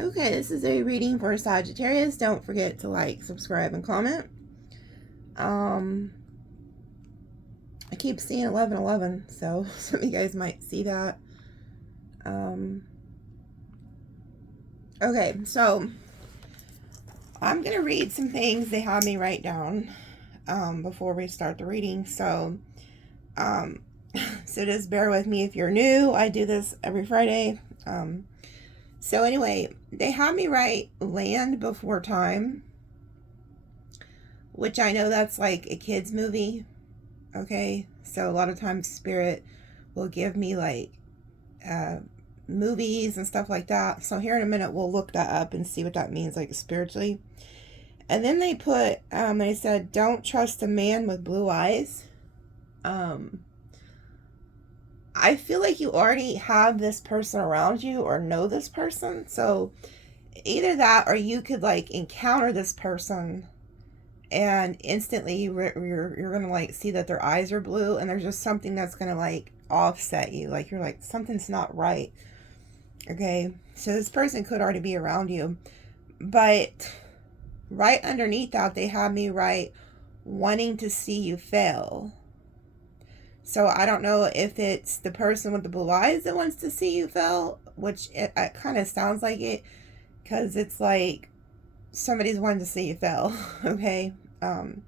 Okay, this is a reading for Sagittarius. Don't forget to like, subscribe, and comment. I keep seeing 1111, so some of you guys might see that. Okay, so I'm going to read some things they had me write down before we start the reading. So just bear with me if you're new. I do this every Friday. So anyway, they had me write Land Before Time, which I know that's like a kid's movie. Okay, so a lot of times Spirit will give me like movies and stuff like that. So here in a minute we'll look that up and see what that means, like spiritually. And then they put, they said, don't trust a man with blue eyes. I feel like you already have this person around you or know this person. So either that or you could like encounter this person and instantly you're going to like see that their eyes are blue and there's just something that's going to like offset you. Like you're like, something's not right. Okay. So this person could already be around you. But right underneath that, they have me write wanting to see you fail. So I don't know if it's the person with the blue eyes that wants to see you fail, which it kind of sounds like it, because it's like somebody's wanting to see you fail. Okay. And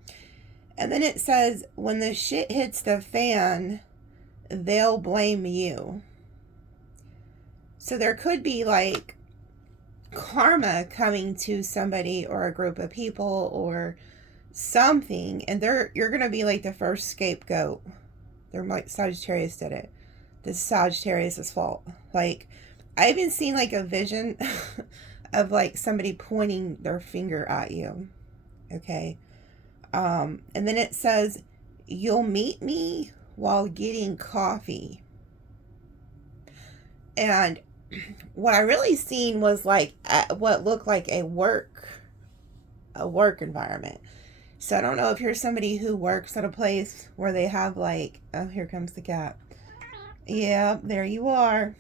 then it says, when the shit hits the fan, they'll blame you. So there could be like karma coming to somebody or a group of people or something, and you're gonna be like the first scapegoat. They're like, Sagittarius did it. This is Sagittarius' fault. Like, I even seen like a vision of like somebody pointing their finger at you. Okay. And then it says, you'll meet me while getting coffee. And what I really seen was like what looked like a work environment. So I don't know if you're somebody who works at a place where they have like, oh, here comes the cat. Yeah, there you are.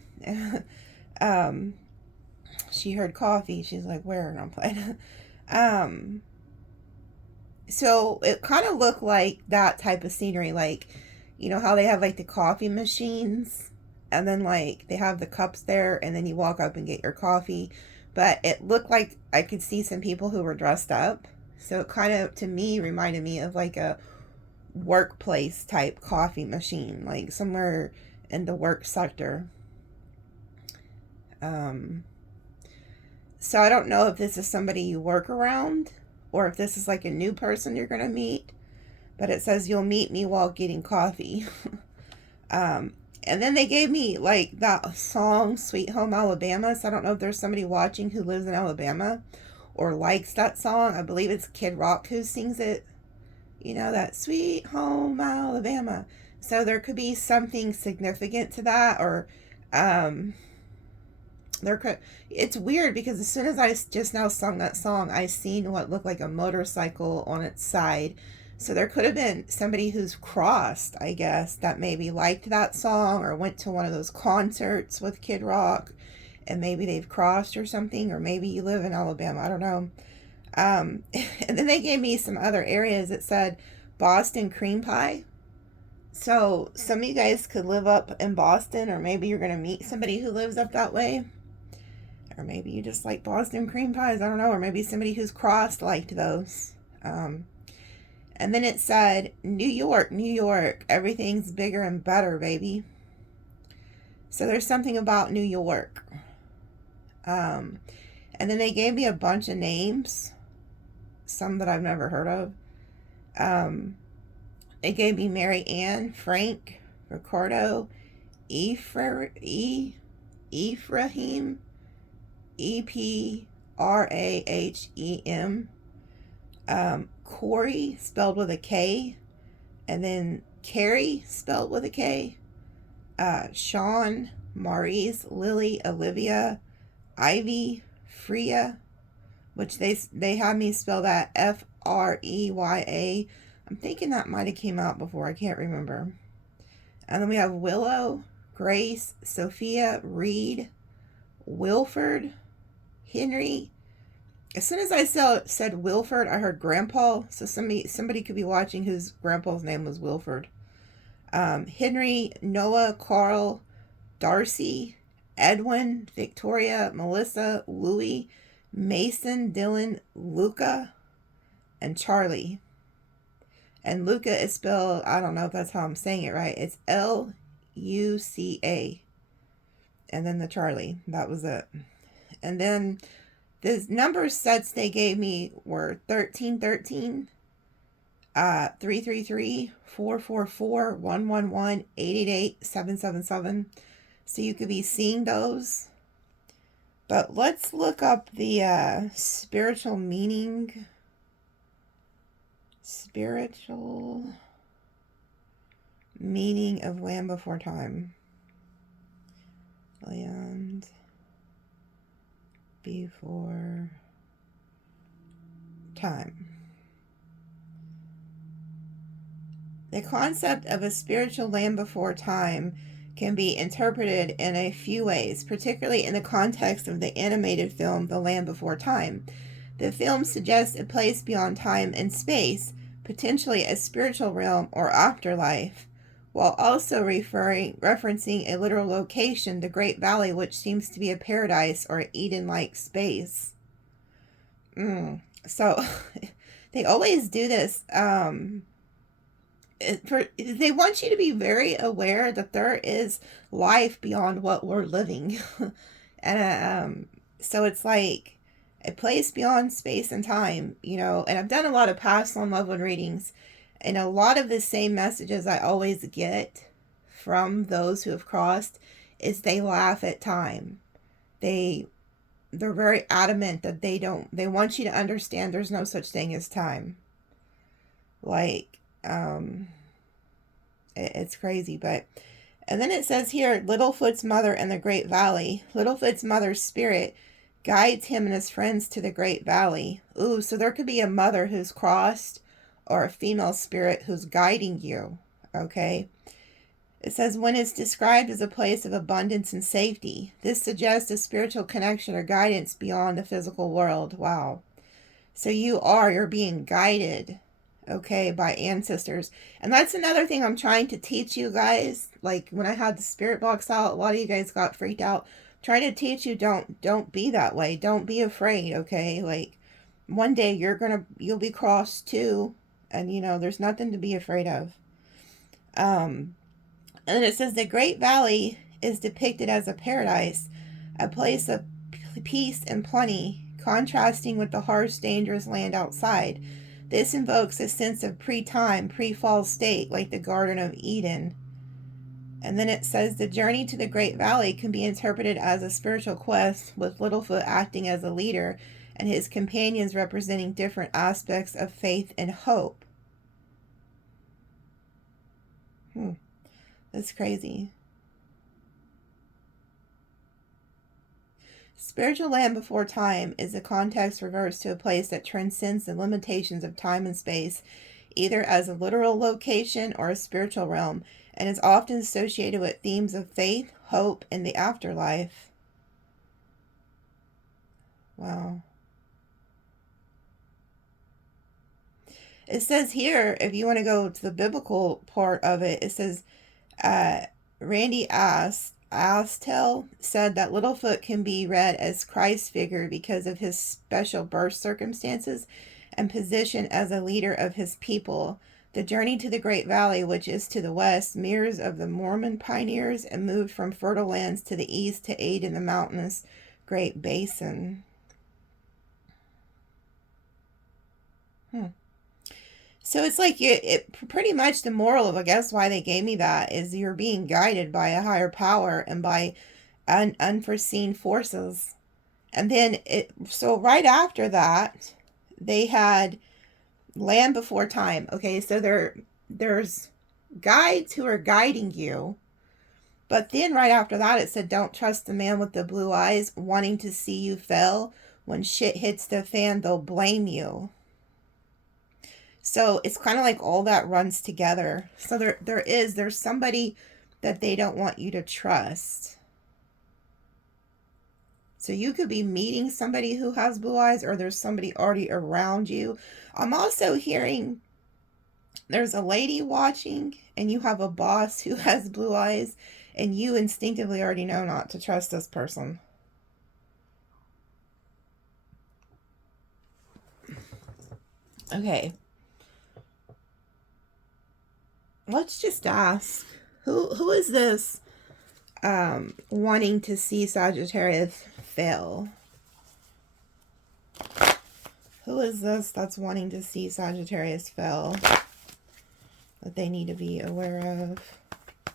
She heard coffee. She's like, where? And I'm playing. So it kind of looked like that type of scenery. Like, you know how they have like the coffee machines and then like they have the cups there and then you walk up and get your coffee. But it looked like I could see some people who were dressed up. So it kind of, to me, reminded me of like a workplace type coffee machine, like somewhere in the work sector. So I don't know if this is somebody you work around or if this is like a new person you're going to meet. But it says you'll meet me while getting coffee. And then they gave me like that song, Sweet Home Alabama. So I don't know if there's somebody watching who lives in Alabama or likes that song. I believe it's Kid Rock who sings it. You know, that Sweet Home Alabama. So there could be something significant to that, or it's weird because as soon as I just now sung that song, I seen what looked like a motorcycle on its side. So there could have been somebody who's crossed, I guess, that maybe liked that song or went to one of those concerts with Kid Rock and maybe they've crossed or something, or maybe you live in Alabama. I don't know. And then they gave me some other areas. It said Boston cream pie. So some of you guys could live up in Boston, or maybe you're going to meet somebody who lives up that way. Or maybe you just like Boston cream pies. I don't know. Or maybe somebody who's crossed liked those. And then it said, New York, New York, everything's bigger and better, baby. So there's something about New York. And then they gave me a bunch of names, some that I've never heard of. They gave me Mary Ann, Frank, Ricardo, Ephraim, Eprahem, Corey, spelled with a K, and then Carrie, spelled with a K, Sean, Maurice, Lily, Olivia, Ivy, Freya, which they had me spell that Freya. I'm thinking that might have came out before. I can't remember. And then we have Willow, Grace, Sophia, Reed, Wilford, Henry. As soon as I said Wilford, I heard Grandpa. So somebody could be watching whose grandpa's name was Wilford. Henry, Noah, Carl, Darcy, Edwin, Victoria, Melissa, Louie, Mason, Dylan, Luca, and Charlie. And Luca is spelled, I don't know if that's how I'm saying it right. It's Luca. And then the Charlie. That was it. And then the number sets they gave me were 1313, 333, 444, 111, 888, 777. So you could be seeing those. But let's look up the spiritual meaning. Spiritual meaning of Land Before Time. Land Before Time. The concept of a spiritual land before time can be interpreted in a few ways, particularly in the context of the animated film The Land Before Time. The film suggests a place beyond time and space, potentially a spiritual realm or afterlife, while also referencing a literal location, the Great Valley, which seems to be a paradise or Eden-like space. So they always do this. They want you to be very aware that there is life beyond what we're living. And so it's like a place beyond space and time, you know. And I've done a lot of past on loved one readings, and a lot of the same messages I always get from those who have crossed is they laugh at time. They're very adamant that they want you to understand there's no such thing as time. Like, it's crazy. But and then it says here, Littlefoot's mother and the Great Valley. Littlefoot's mother's spirit guides him and his friends to the Great Valley. Ooh, so there could be a mother who's crossed or a female spirit who's guiding you. Okay. It says, when it's described as a place of abundance and safety, this suggests a spiritual connection or guidance beyond the physical world. Wow. So you're being guided, okay, by ancestors. And that's another thing I'm trying to teach you guys. Like when I had the spirit box out, a lot of you guys got freaked out. I'm trying to teach you, don't be that way. Don't be afraid, okay? Like one day you'll be crossed too. And you know, there's nothing to be afraid of. And it says the Great Valley is depicted as a paradise, a place of peace and plenty, contrasting with the harsh, dangerous land outside. This invokes a sense of pre-time, pre-fall state, like the Garden of Eden. And then it says the journey to the Great Valley can be interpreted as a spiritual quest, with Littlefoot acting as a leader and his companions representing different aspects of faith and hope. That's crazy. Spiritual land before time is a context reversed to a place that transcends the limitations of time and space, either as a literal location or a spiritual realm, and is often associated with themes of faith, hope, and the afterlife. Wow. It says here, if you want to go to the biblical part of it, it says, Randy Astel said that Littlefoot can be read as Christ's figure because of his special birth circumstances and position as a leader of his people. The journey to the Great Valley, which is to the west, mirrors of the Mormon pioneers and moved from fertile lands to the east to aid in the mountainous Great Basin. So it's like pretty much the moral of, I guess, why they gave me that is you're being guided by a higher power and by unforeseen forces. And then so right after that, they had Land Before Time. Okay, so there's guides who are guiding you. But then right after that, it said, don't trust the man with the blue eyes wanting to see you fail. When shit hits the fan, they'll blame you. So it's kind of like all that runs together. So there's somebody that they don't want you to trust. So you could be meeting somebody who has blue eyes, or there's somebody already around you. I'm also hearing there's a lady watching, and you have a boss who has blue eyes, and you instinctively already know not to trust this person. Okay. Let's just ask, who is this wanting to see Sagittarius fail? Who is this that's wanting to see Sagittarius fail that they need to be aware of?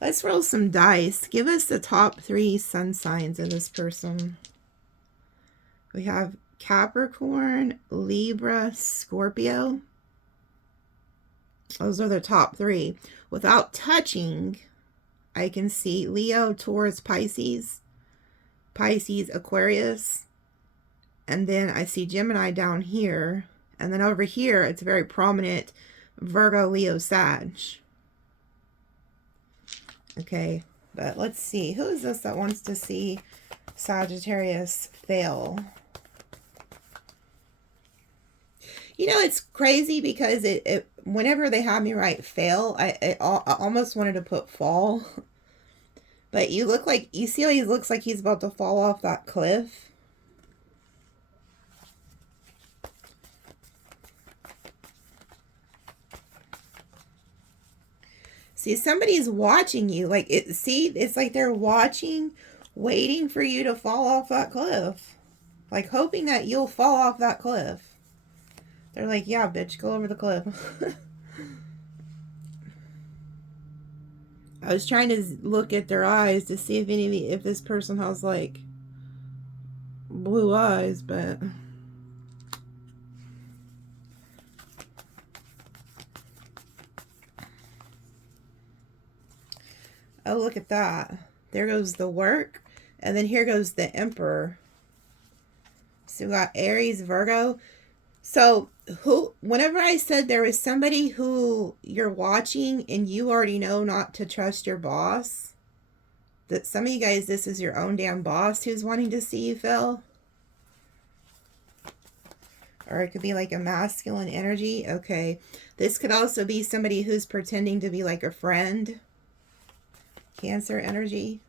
Let's roll some dice. Give us the top 3 sun signs of this person. We have Capricorn, Libra, Scorpio. Those are the top 3. Without touching, I can see Leo, Taurus, Pisces, Aquarius, and then I see Gemini down here, and then over here it's very prominent Virgo, Leo, Sag. Okay, but let's see. Who is this that wants to see Sagittarius fail? You know, it's crazy because it whenever they have me write fail, I almost wanted to put fall. But you look like, you see how he looks like he's about to fall off that cliff? See, somebody's watching you. Like, it's like they're watching, waiting for you to fall off that cliff. Like, hoping that you'll fall off that cliff. They're like, yeah, bitch, go over the cliff. I was trying to look at their eyes to see if this person has, like, blue eyes, but... Oh, look at that. There goes the work. And then here goes the Emperor. So we got Aries, Virgo. So whenever I said there was somebody who you're watching and you already know not to trust your boss, that some of you guys, this is your own damn boss who's wanting to see you fail. Or it could be like a masculine energy. Okay. This could also be somebody who's pretending to be like a friend. Cancer energy.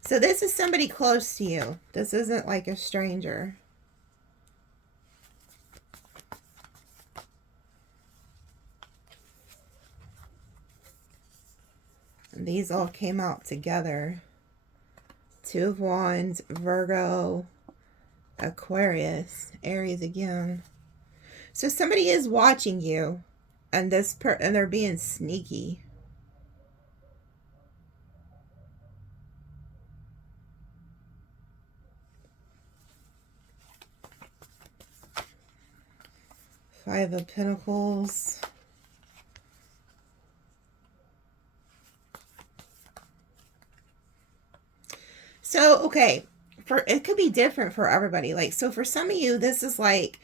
So this is somebody close to you. This isn't like a stranger. And these all came out together. 2 of Wands, Virgo, Aquarius, Aries again. So somebody is watching you, and and they're being sneaky. Five of Pentacles. So, okay, it could be different for everybody. Like, so for some of you, this is like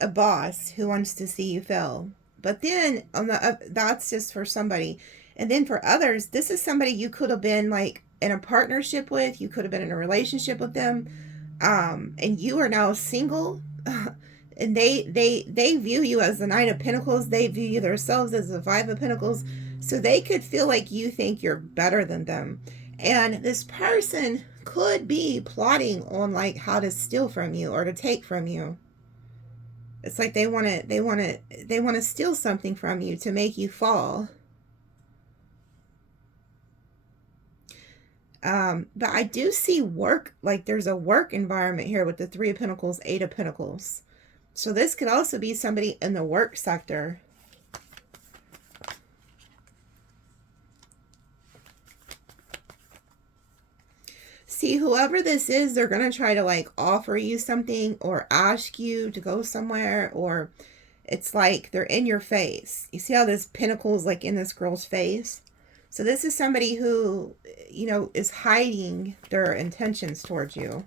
a boss who wants to see you fail. But then that's just for somebody. And then for others, this is somebody you could have been like in a partnership with. You could have been in a relationship with them. And you are now single. And they view you as the Nine of Pentacles. They view you themselves as the Five of Pentacles. So they could feel like you think you're better than them. And this person could be plotting on like how to steal from you or to take from you. It's like they want to steal something from you to make you fall. But I do see work, like there's a work environment here with the 3 of Pentacles, 8 of Pentacles. So this could also be somebody in the work sector. See, whoever this is, they're going to try to like offer you something or ask you to go somewhere, or it's like they're in your face. You see how this pentacle is like in this girl's face? So this is somebody who, you know, is hiding their intentions towards you.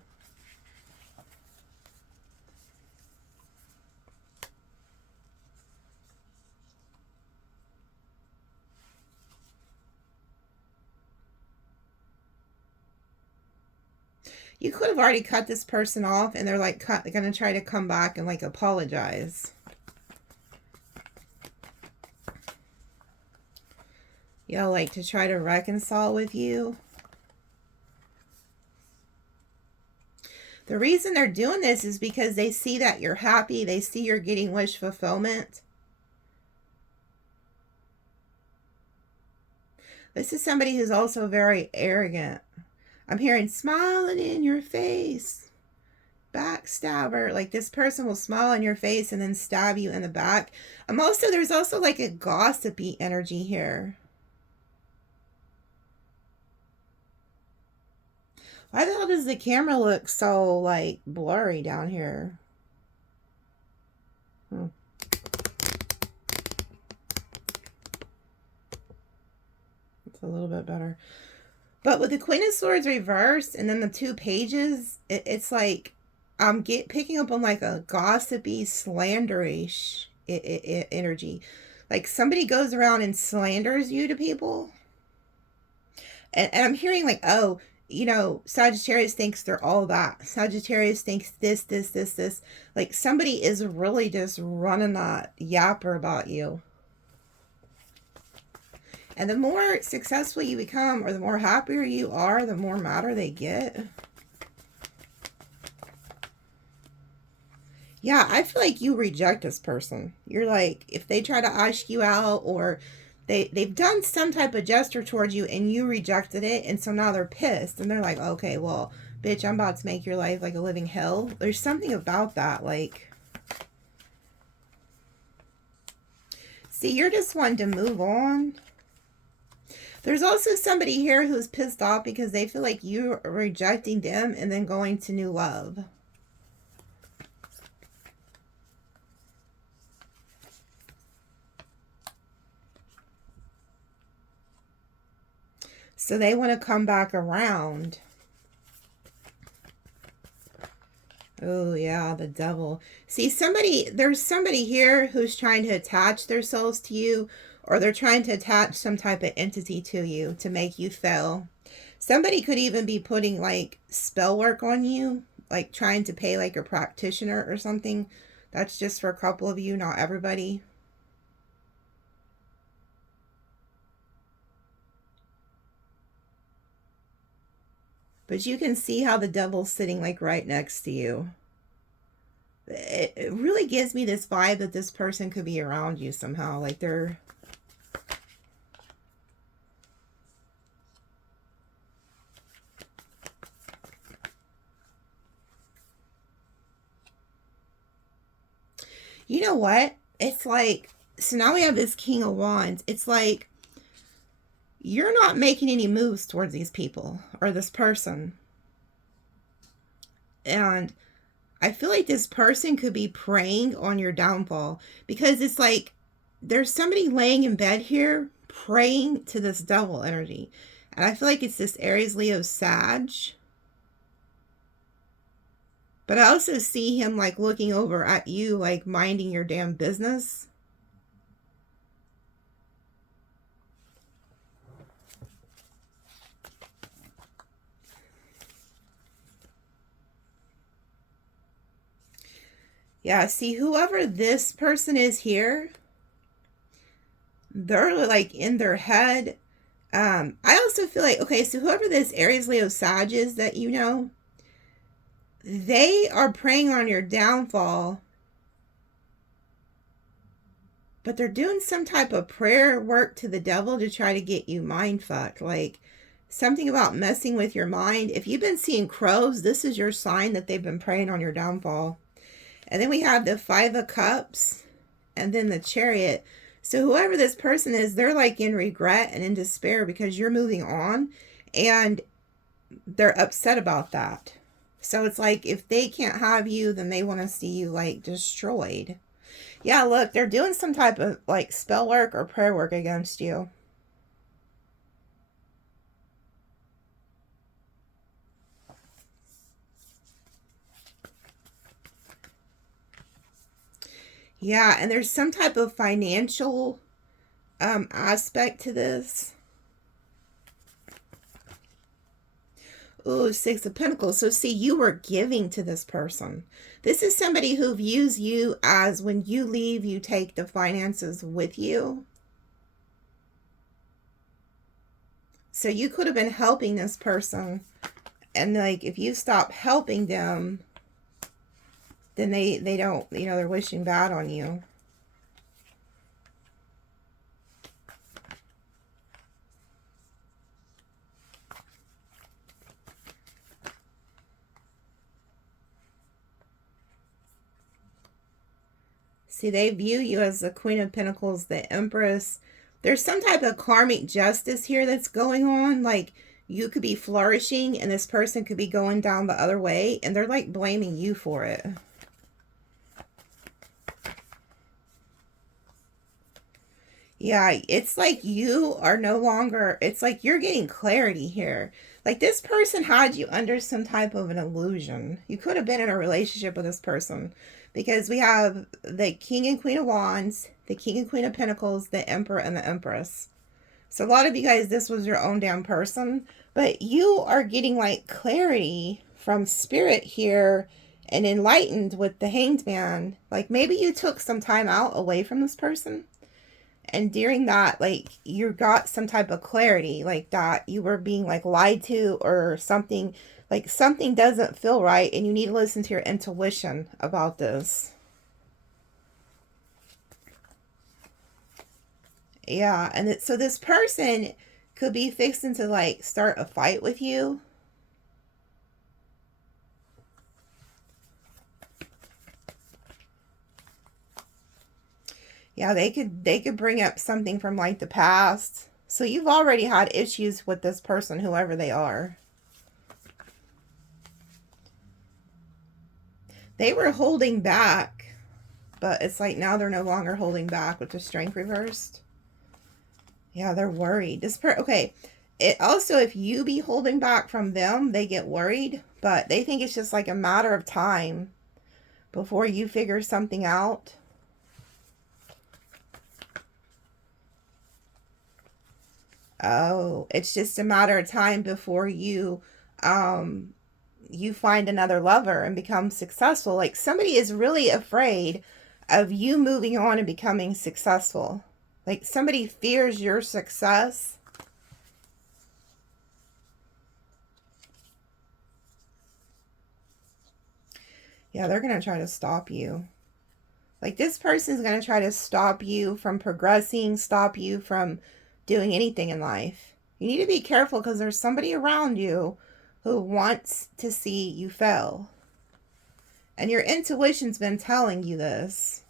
You could have already cut this person off, and they're like gonna try to come back and like apologize. Yeah, like to try to reconcile with you. The reason they're doing this is because they see that you're happy. They see you're getting wish fulfillment. This is somebody who's also very arrogant. I'm hearing smiling in your face. Backstabber. Like this person will smile in your face and then stab you in the back. There's also like a gossipy energy here. Why the hell does the camera look so like blurry down here? It's a little bit better. But with the Queen of Swords reversed and then the 2 pages, it's like I'm picking up on like a gossipy, slanderish energy. Like somebody goes around and slanders you to people. And I'm hearing like, oh, you know, Sagittarius thinks they're all that. Sagittarius thinks this. Like somebody is really just running that yapper about you. And the more successful you become, or the more happier you are, the more madder they get. Yeah, I feel like you reject this person. You're like, if they try to ask you out, or they've done some type of gesture towards you and you rejected it, and so now they're pissed and they're like, okay, well, bitch, I'm about to make your life like a living hell. There's something about that, like, see, you're just wanting to move on. There's also somebody here who's pissed off because they feel like you're rejecting them and then going to new love. So they want to come back around. Oh, yeah, the devil. See, there's somebody here who's trying to attach themselves to you, or they're trying to attach some type of entity to you to make you fail. Somebody could even be putting like spell work on you, like trying to pay like a practitioner or something. That's just for a couple of you, not everybody. But you can see how the devil's sitting like right next to you. It really gives me this vibe that this person could be around you somehow. Like they're... You know what? It's like, so now we have this King of Wands. It's like, you're not making any moves towards these people or this person. And I feel like this person could be preying on your downfall, because it's like there's somebody laying in bed here praying to this devil energy. And I feel like it's this Aries, Leo, Sag. But I also see him like looking over at you, like minding your damn business. Yeah, see, whoever this person is here, they're like in their head. I also feel like, okay, so whoever this Aries, Leo, Sag is that you know, they are preying on your downfall, but they're doing some type of prayer work to the devil to try to get you mind fucked. Like something about messing with your mind. If you've been seeing crows, this is your sign that they've been preying on your downfall. And then we have the 5 of Cups and then the Chariot. So whoever this person is, they're like in regret and in despair because you're moving on, and they're upset about that. So it's like if they can't have you, then they want to see you like destroyed. Yeah, look, they're doing some type of like spell work or prayer work against you. Yeah, and there's some type of financial aspect to this. Ooh, Six of Pentacles. So see, you were giving to this person. This is somebody who views you as when you leave, you take the finances with you. So you could have been helping this person. And like, if you stop helping them, then they don't, you know, they're wishing bad on you. See, they view you as the Queen of Pentacles, the Empress. There's some type of karmic justice here that's going on. Like, you could be flourishing and this person could be going down the other way, and they're like blaming you for it. Yeah, it's like you are no longer, it's like you're getting clarity here. Like, this person had you under some type of an illusion. You could have been in a relationship with this person, because we have the King and Queen of Wands, the King and Queen of Pentacles, the Emperor and the Empress. So a lot of you guys, this was your own damn person, but you are getting like clarity from spirit here and enlightened with the Hanged Man. Like, maybe you took some time out away from this person, and during that, like, you got some type of clarity, like that you were being like lied to or something, like something doesn't feel right, and you need to listen to your intuition about this. Yeah, and so this person could be fixing to like start a fight with you. Yeah, they could bring up something from like the past. So you've already had issues with this person, whoever they are. They were holding back, but it's like now they're no longer holding back with the Strength reversed. Yeah, they're worried. Okay. It also, if you be holding back from them, they get worried, but they think it's just like a matter of time before you figure something out. Oh, it's just a matter of time before you you find another lover and become successful. Like, somebody is really afraid of you moving on and becoming successful. Like, somebody fears your success. Yeah, they're going to try to stop you. Like, this person's going to try to stop you from progressing, stop you from doing anything in life. You need to be careful, because there's somebody around you who wants to see you fail. And your intuition's been telling you this.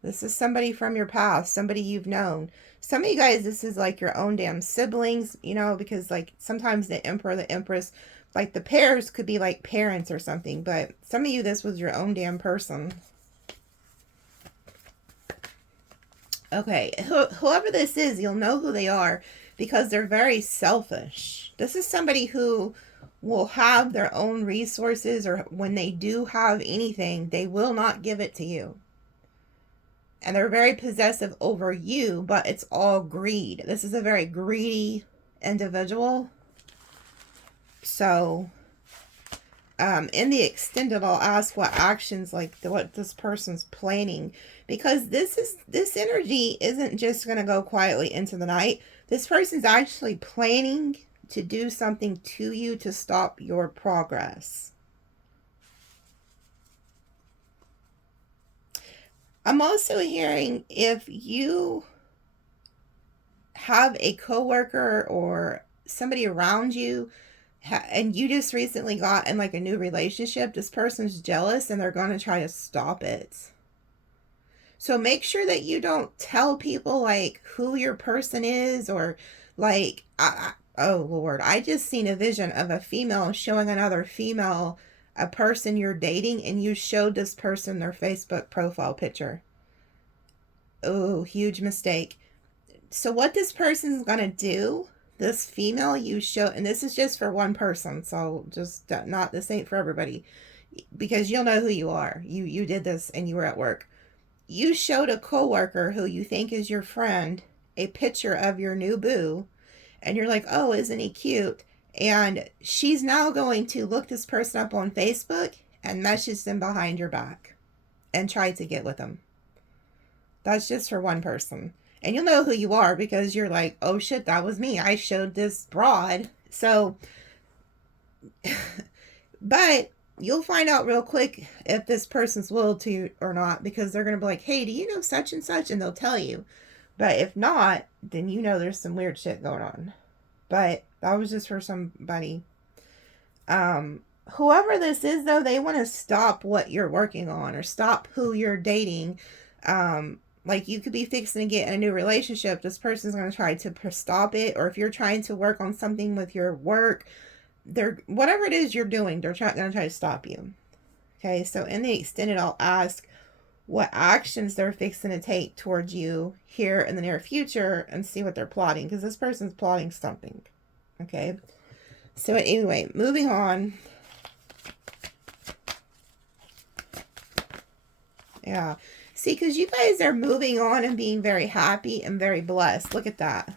This is somebody from your past, somebody you've known. Some of you guys, this is like your own damn siblings, you know, because like sometimes the Emperor, the Empress, like the pairs could be like parents or something. But some of you, this was your own damn person. Okay, whoever this is, you'll know who they are, because they're very selfish. This is somebody who will have their own resources, or when they do have anything, they will not give it to you. And they're very possessive over you, but it's all greed. This is a very greedy individual. So, in the extended, I'll ask what actions, like what this person's planning, because this energy isn't just going to go quietly into the night. This person's actually planning to do something to you to stop your progress. I'm also hearing, if you have a coworker or somebody around you and you just recently got in like a new relationship, this person's jealous and they're going to try to stop it. So make sure that you don't tell people like who your person is, or like, oh Lord, I just seen a vision of a female showing another female a person you're dating, and you showed this person their Facebook profile picture. Oh, huge mistake. So what this person's going to do, this female you show, and this is just for one person, so just not, this ain't for everybody, because you'll know who you are. You did this and you were at work. You showed a coworker who you think is your friend a picture of your new boo, and you're like, oh, isn't he cute? And she's now going to look this person up on Facebook and message them behind your back and try to get with them. That's just for one person. And you'll know who you are because you're like, oh shit, that was me. I showed this broad. So, but you'll find out real quick if this person's loyal to you or not, because they're going to be like, hey, do you know such and such? And they'll tell you. But if not, then you know there's some weird shit going on. But that was just for somebody. Whoever this is, though, they want to stop what you're working on or stop who you're dating. Like, you could be fixing to get in a new relationship. This person's going to try to stop it. Or if you're trying to work on something with your work, whatever it is you're doing, they're going to try to stop you. Okay, so in the extended, I'll ask what actions they're fixing to take towards you here in the near future and see what they're plotting, because this person's plotting something. Okay, so anyway, moving on. Yeah, see, because you guys are moving on and being very happy and very blessed. Look at that.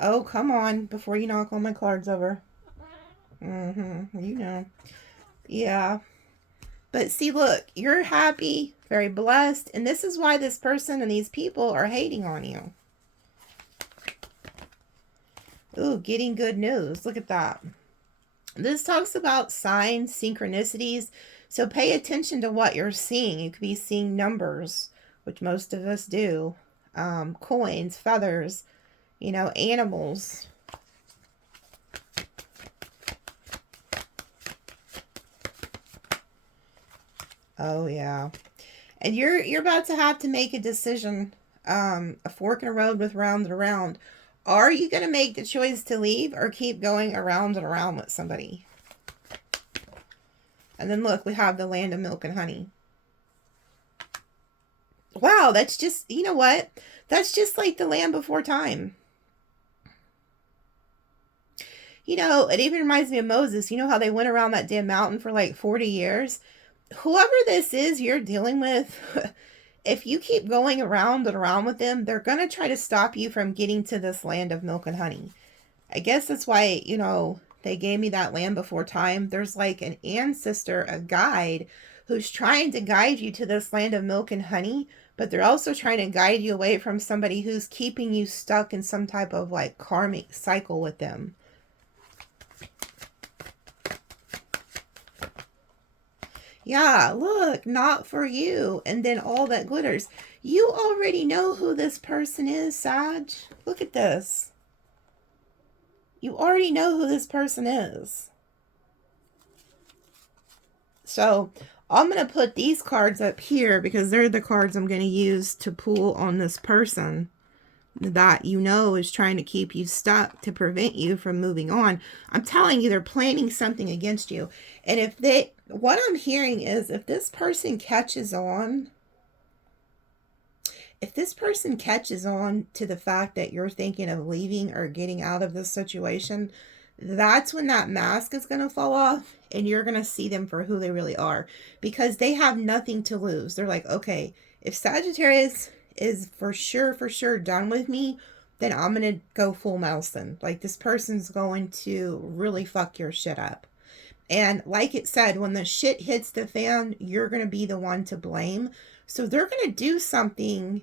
Oh, come on, before you knock all my cards over. You know. Yeah. But see, look, you're happy, very blessed, and this is why this person and these people are hating on you. Ooh, getting good news. Look at that. This talks about signs, synchronicities, so pay attention to what you're seeing. You could be seeing numbers, which most of us do, coins, feathers, you know, animals. Oh, yeah. And you're about to have to make a decision, a fork in a road with round and around. Are you going to make the choice to leave or keep going around and around with somebody? And then look, we have the land of milk and honey. Wow, that's just, you know what? That's just like the land before time. You know, it even reminds me of Moses. You know how they went around that damn mountain for like 40 years? Whoever this is you're dealing with, if you keep going around and around with them, they're going to try to stop you from getting to this land of milk and honey. I guess that's why, you know, they gave me that land before time. There's like an ancestor, a guide, who's trying to guide you to this land of milk and honey, but they're also trying to guide you away from somebody who's keeping you stuck in some type of like karmic cycle with them. Yeah, look, not for you. And then all that glitters. You already know who this person is, Sag. Look at this. You already know who this person is. So I'm going to put these cards up here because they're the cards I'm going to use to pull on this person that you know is trying to keep you stuck to prevent you from moving on. I'm telling you, they're planning something against you. And if they, what I'm hearing is if this person catches on, to the fact that you're thinking of leaving or getting out of this situation, that's when that mask is going to fall off and you're going to see them for who they really are, because they have nothing to lose. They're like, okay, if Sagittarius is for sure done with me, then I'm going to go full Nelson. Like, this person's going to really fuck your shit up. And like it said, when the shit hits the fan, you're going to be the one to blame. So they're going to do something.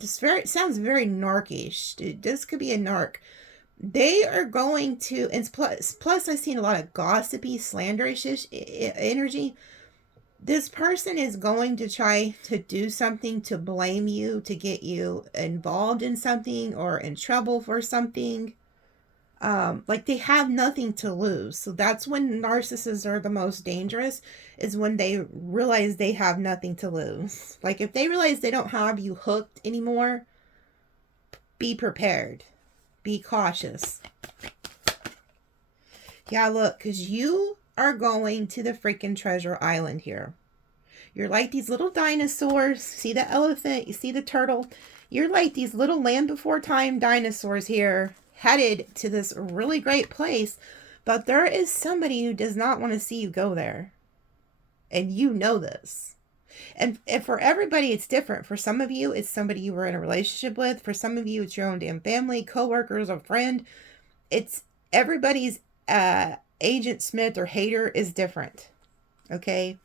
It sounds very narkish. This could be a narc. They are going to, and plus I've seen a lot of gossipy, slanderish energy. This person is going to try to do something to blame you, to get you involved in something or in trouble for something. Like, they have nothing to lose. So that's when narcissists are the most dangerous, is when they realize they have nothing to lose. Like, if they realize they don't have you hooked anymore, be prepared. Be cautious. Yeah, look, because you are going to the freaking treasure island here. You're like these little dinosaurs. See the elephant? You see the turtle? You're like these little land before time dinosaurs here, headed to this really great place. But there is somebody who does not want to see you go there. And you know this. And for everybody, it's different. For some of you, it's somebody you were in a relationship with. For some of you, it's your own damn family, coworkers, a friend. It's everybody's Agent Smith or hater is different. Okay?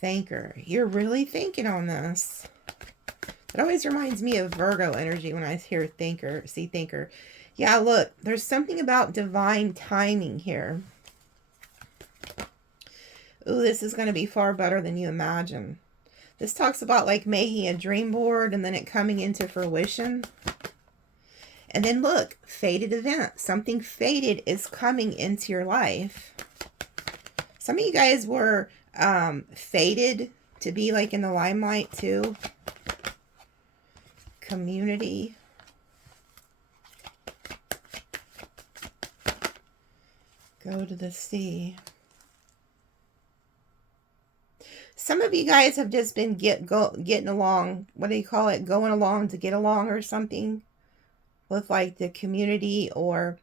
Thinker. You're really thinking on this. It always reminds me of Virgo energy when I hear thinker, see thinker. Yeah, look, there's something about divine timing here. Ooh, this is going to be far better than you imagine. This talks about like making a dream board and then it coming into fruition. And then look, fated event. Something fated is coming into your life. Some of you guys were fated to be like in the limelight too. Community. Go to the sea. Some of you guys have just been getting along. What do you call it? Going along to get along or something with like the community or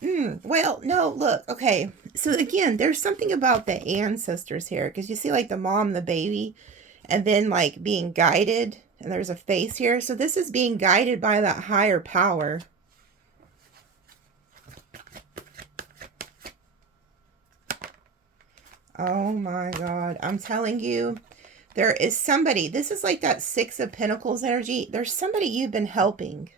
well, no, look, okay. So again, there's something about the ancestors here because you see like the mom, the baby, and then like being guided, and there's a face here. So this is being guided by that higher power. Oh my God. I'm telling you, there is somebody, this is like that Six of Pentacles energy. There's somebody you've been helping.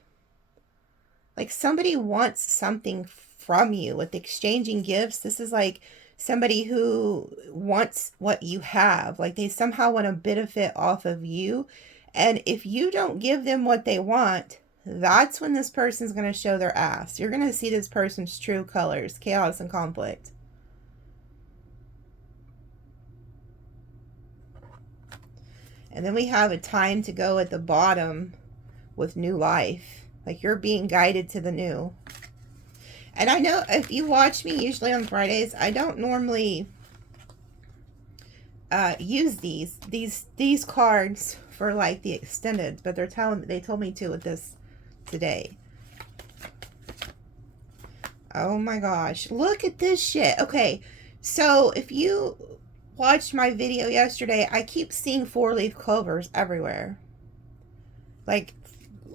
Like somebody wants something from you with exchanging gifts. This is like somebody who wants what you have. Like they somehow want to benefit off of you. And if you don't give them what they want, that's when this person's going to show their ass. You're going to see this person's true colors, chaos and conflict. And then we have a time to go at the bottom with new life. Like you're being guided to the new. And I know if you watch me usually on Fridays, I don't normally use these cards for like the extended, but they told me to with this today. Oh my gosh, look at this shit. Okay, so if you watched my video yesterday, I keep seeing 4-leaf clovers everywhere. Like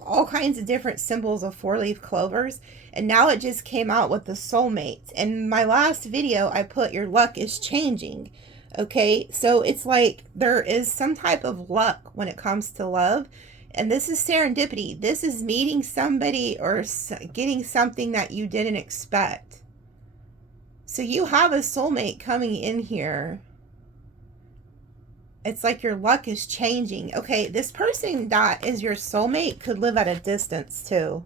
all kinds of different symbols of 4-leaf clovers. And now it just came out with the soulmates. In my last video, I put your luck is changing. Okay, so it's like there is some type of luck when it comes to love. And this is serendipity. This is meeting somebody or getting something that you didn't expect. So you have a soulmate coming in here. It's like your luck is changing. Okay, this person that is your soulmate could live at a distance too.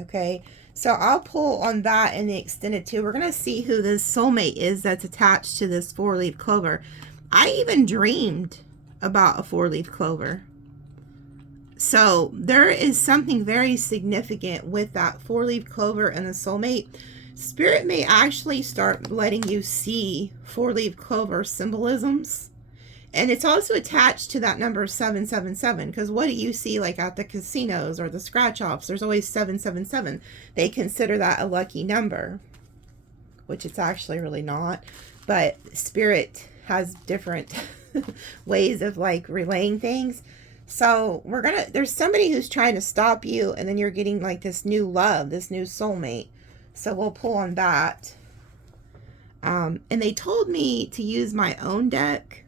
Okay, so I'll pull on that in the extended too. We're going to see who this soulmate is that's attached to this 4-leaf clover. I even dreamed about a 4-leaf clover. So there is something very significant with that 4-leaf clover and the soulmate. Spirit may actually start letting you see 4-leaf clover symbolisms. And it's also attached to that number 777. Because what do you see like at the casinos or the scratch-offs? There's always 777. They consider that a lucky number. Which it's actually really not. But Spirit has different ways of like relaying things. So there's somebody who's trying to stop you. And then you're getting like this new love, this new soulmate. So we'll pull on that. And they told me to use my own deck.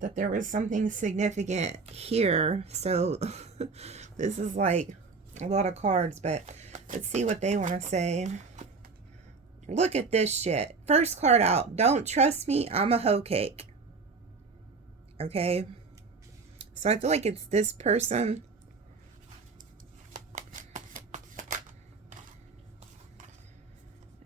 That there was something significant here. So this is like a lot of cards. But let's see what they want to say. Look at this shit. First card out. Don't trust me. I'm a hoe cake. Okay. So I feel like it's this person.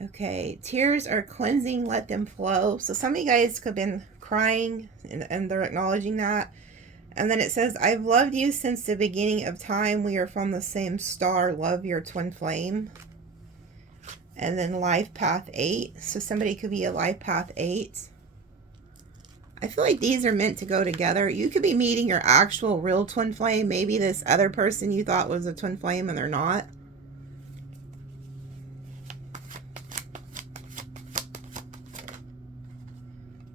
Okay, tears are cleansing, let them flow. So some of you guys could have been crying and they're acknowledging that. And then it says, I've loved you since the beginning of time. We are from the same star. Love your twin flame. And then life path 8. So somebody could be a life path 8. I feel like these are meant to go together. You could be meeting your actual real twin flame. Maybe this other person you thought was a twin flame and they're not.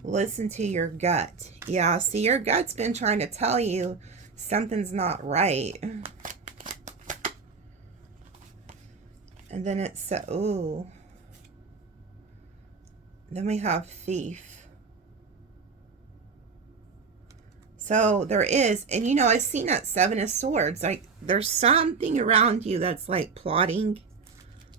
Listen to your gut. Yeah, see, your gut's been trying to tell you Something's not right. And then it's, ooh. Then we have thief. So there is, and you know, I've seen that Seven of Swords. Like, there's something around you that's like plotting.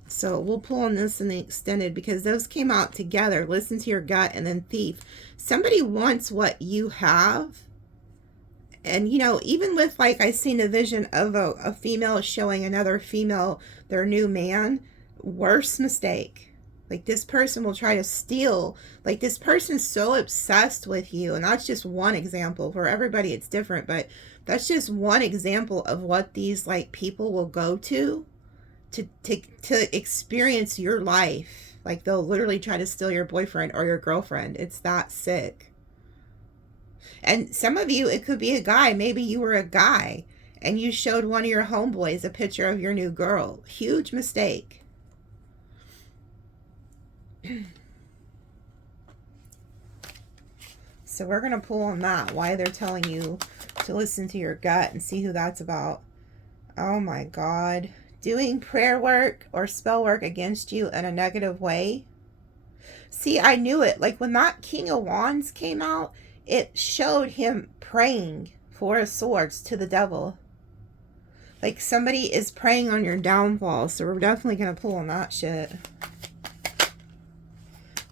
So we'll pull on this in the extended because those came out together. Listen to your gut, and then thief. Somebody wants what you have. And, you know, even with, like, I seen a vision of a female showing another female their new man. Worst mistake. Like, this person will try to steal. Like, this person is so obsessed with you. And that's just one example. For everybody, it's different. But that's just one example of what these, like, people will go to experience your life. Like, they'll literally try to steal your boyfriend or your girlfriend. It's that sick. And some of you, it could be a guy. Maybe you were a guy and you showed one of your homeboys a picture of your new girl. Huge mistake. So we're going to pull on that, why they're telling you to listen to your gut and see who that's about. Oh my God. Doing prayer work or spell work against you in a negative way. See, I knew it. Like, when that King of Wands came out, it showed him praying for his swords to the devil. Like, somebody is praying on your downfall. So we're definitely going to pull on that shit.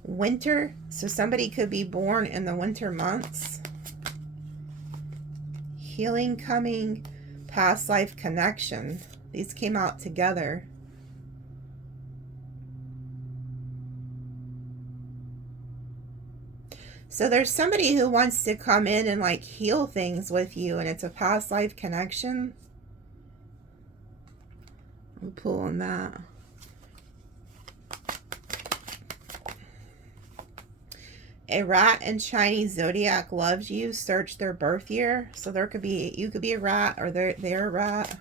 Winter. So somebody could be born in the winter months. Healing coming. Past life connection. These came out together. So there's somebody who wants to come in and, like, heal things with you, and it's a past life connection. We'll pull on that. A rat in Chinese zodiac loves you. Search their birth year. So there could be, you could be a rat, or they're a rat.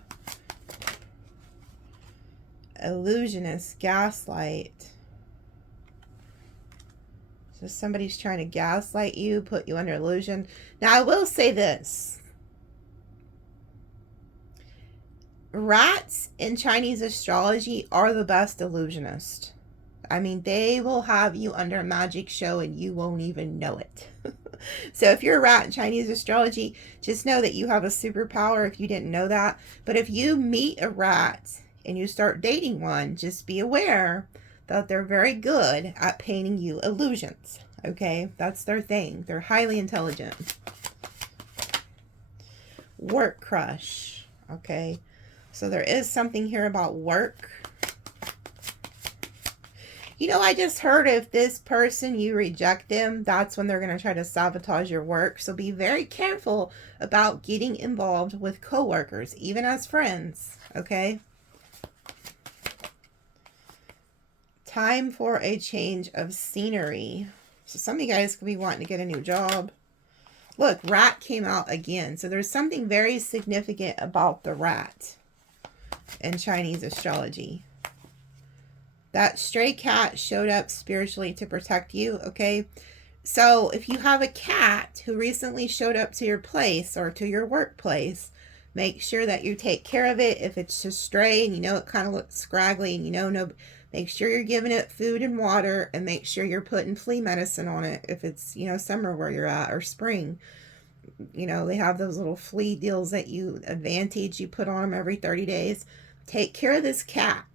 Illusionist, gaslight. So somebody's trying to gaslight you, put you under illusion. Now, I will say this. Rats in Chinese astrology are the best illusionist. I mean, they will have you under a magic show and you won't even know it. So if you're a rat in Chinese astrology, just know that you have a superpower if you didn't know that. But if you meet a rat and you start dating one, just be aware that they're very good at painting you illusions. Okay? That's their thing. They're highly intelligent. Work crush. Okay? So there is something here about work. You know, I just heard if this person, you reject them, that's when they're going to try to sabotage your work. So be very careful about getting involved with coworkers, even as friends. Okay? Time for a change of scenery. So some of you guys could be wanting to get a new job. Look, rat came out again. So there's something very significant about the rat in Chinese astrology. That stray cat showed up spiritually to protect you, okay? So if you have a cat who recently showed up to your place or to your workplace, make sure that you take care of it. If it's just stray and you know it kind of looks scraggly and you know no, make sure you're giving it food and water, and make sure you're putting flea medicine on it if it's, you know, summer where you're at, or spring. You know, they have those little flea deals that you advantage, you put on them every 30 days. Take care of this cat,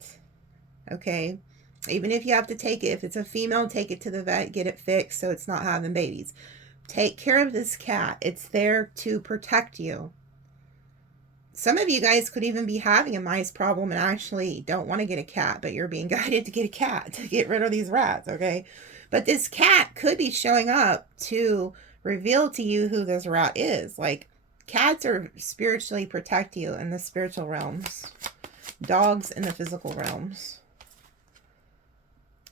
okay? Even if you have to take it, if it's a female, take it to the vet, get it fixed so it's not having babies. Take care of this cat. It's there to protect you. Some of you guys could even be having a mice problem and actually don't want to get a cat, but you're being guided to get a cat to get rid of these rats, okay? But this cat could be showing up to reveal to you who this rat is. Like, cats are spiritually protect you in the spiritual realms. Dogs in the physical realms.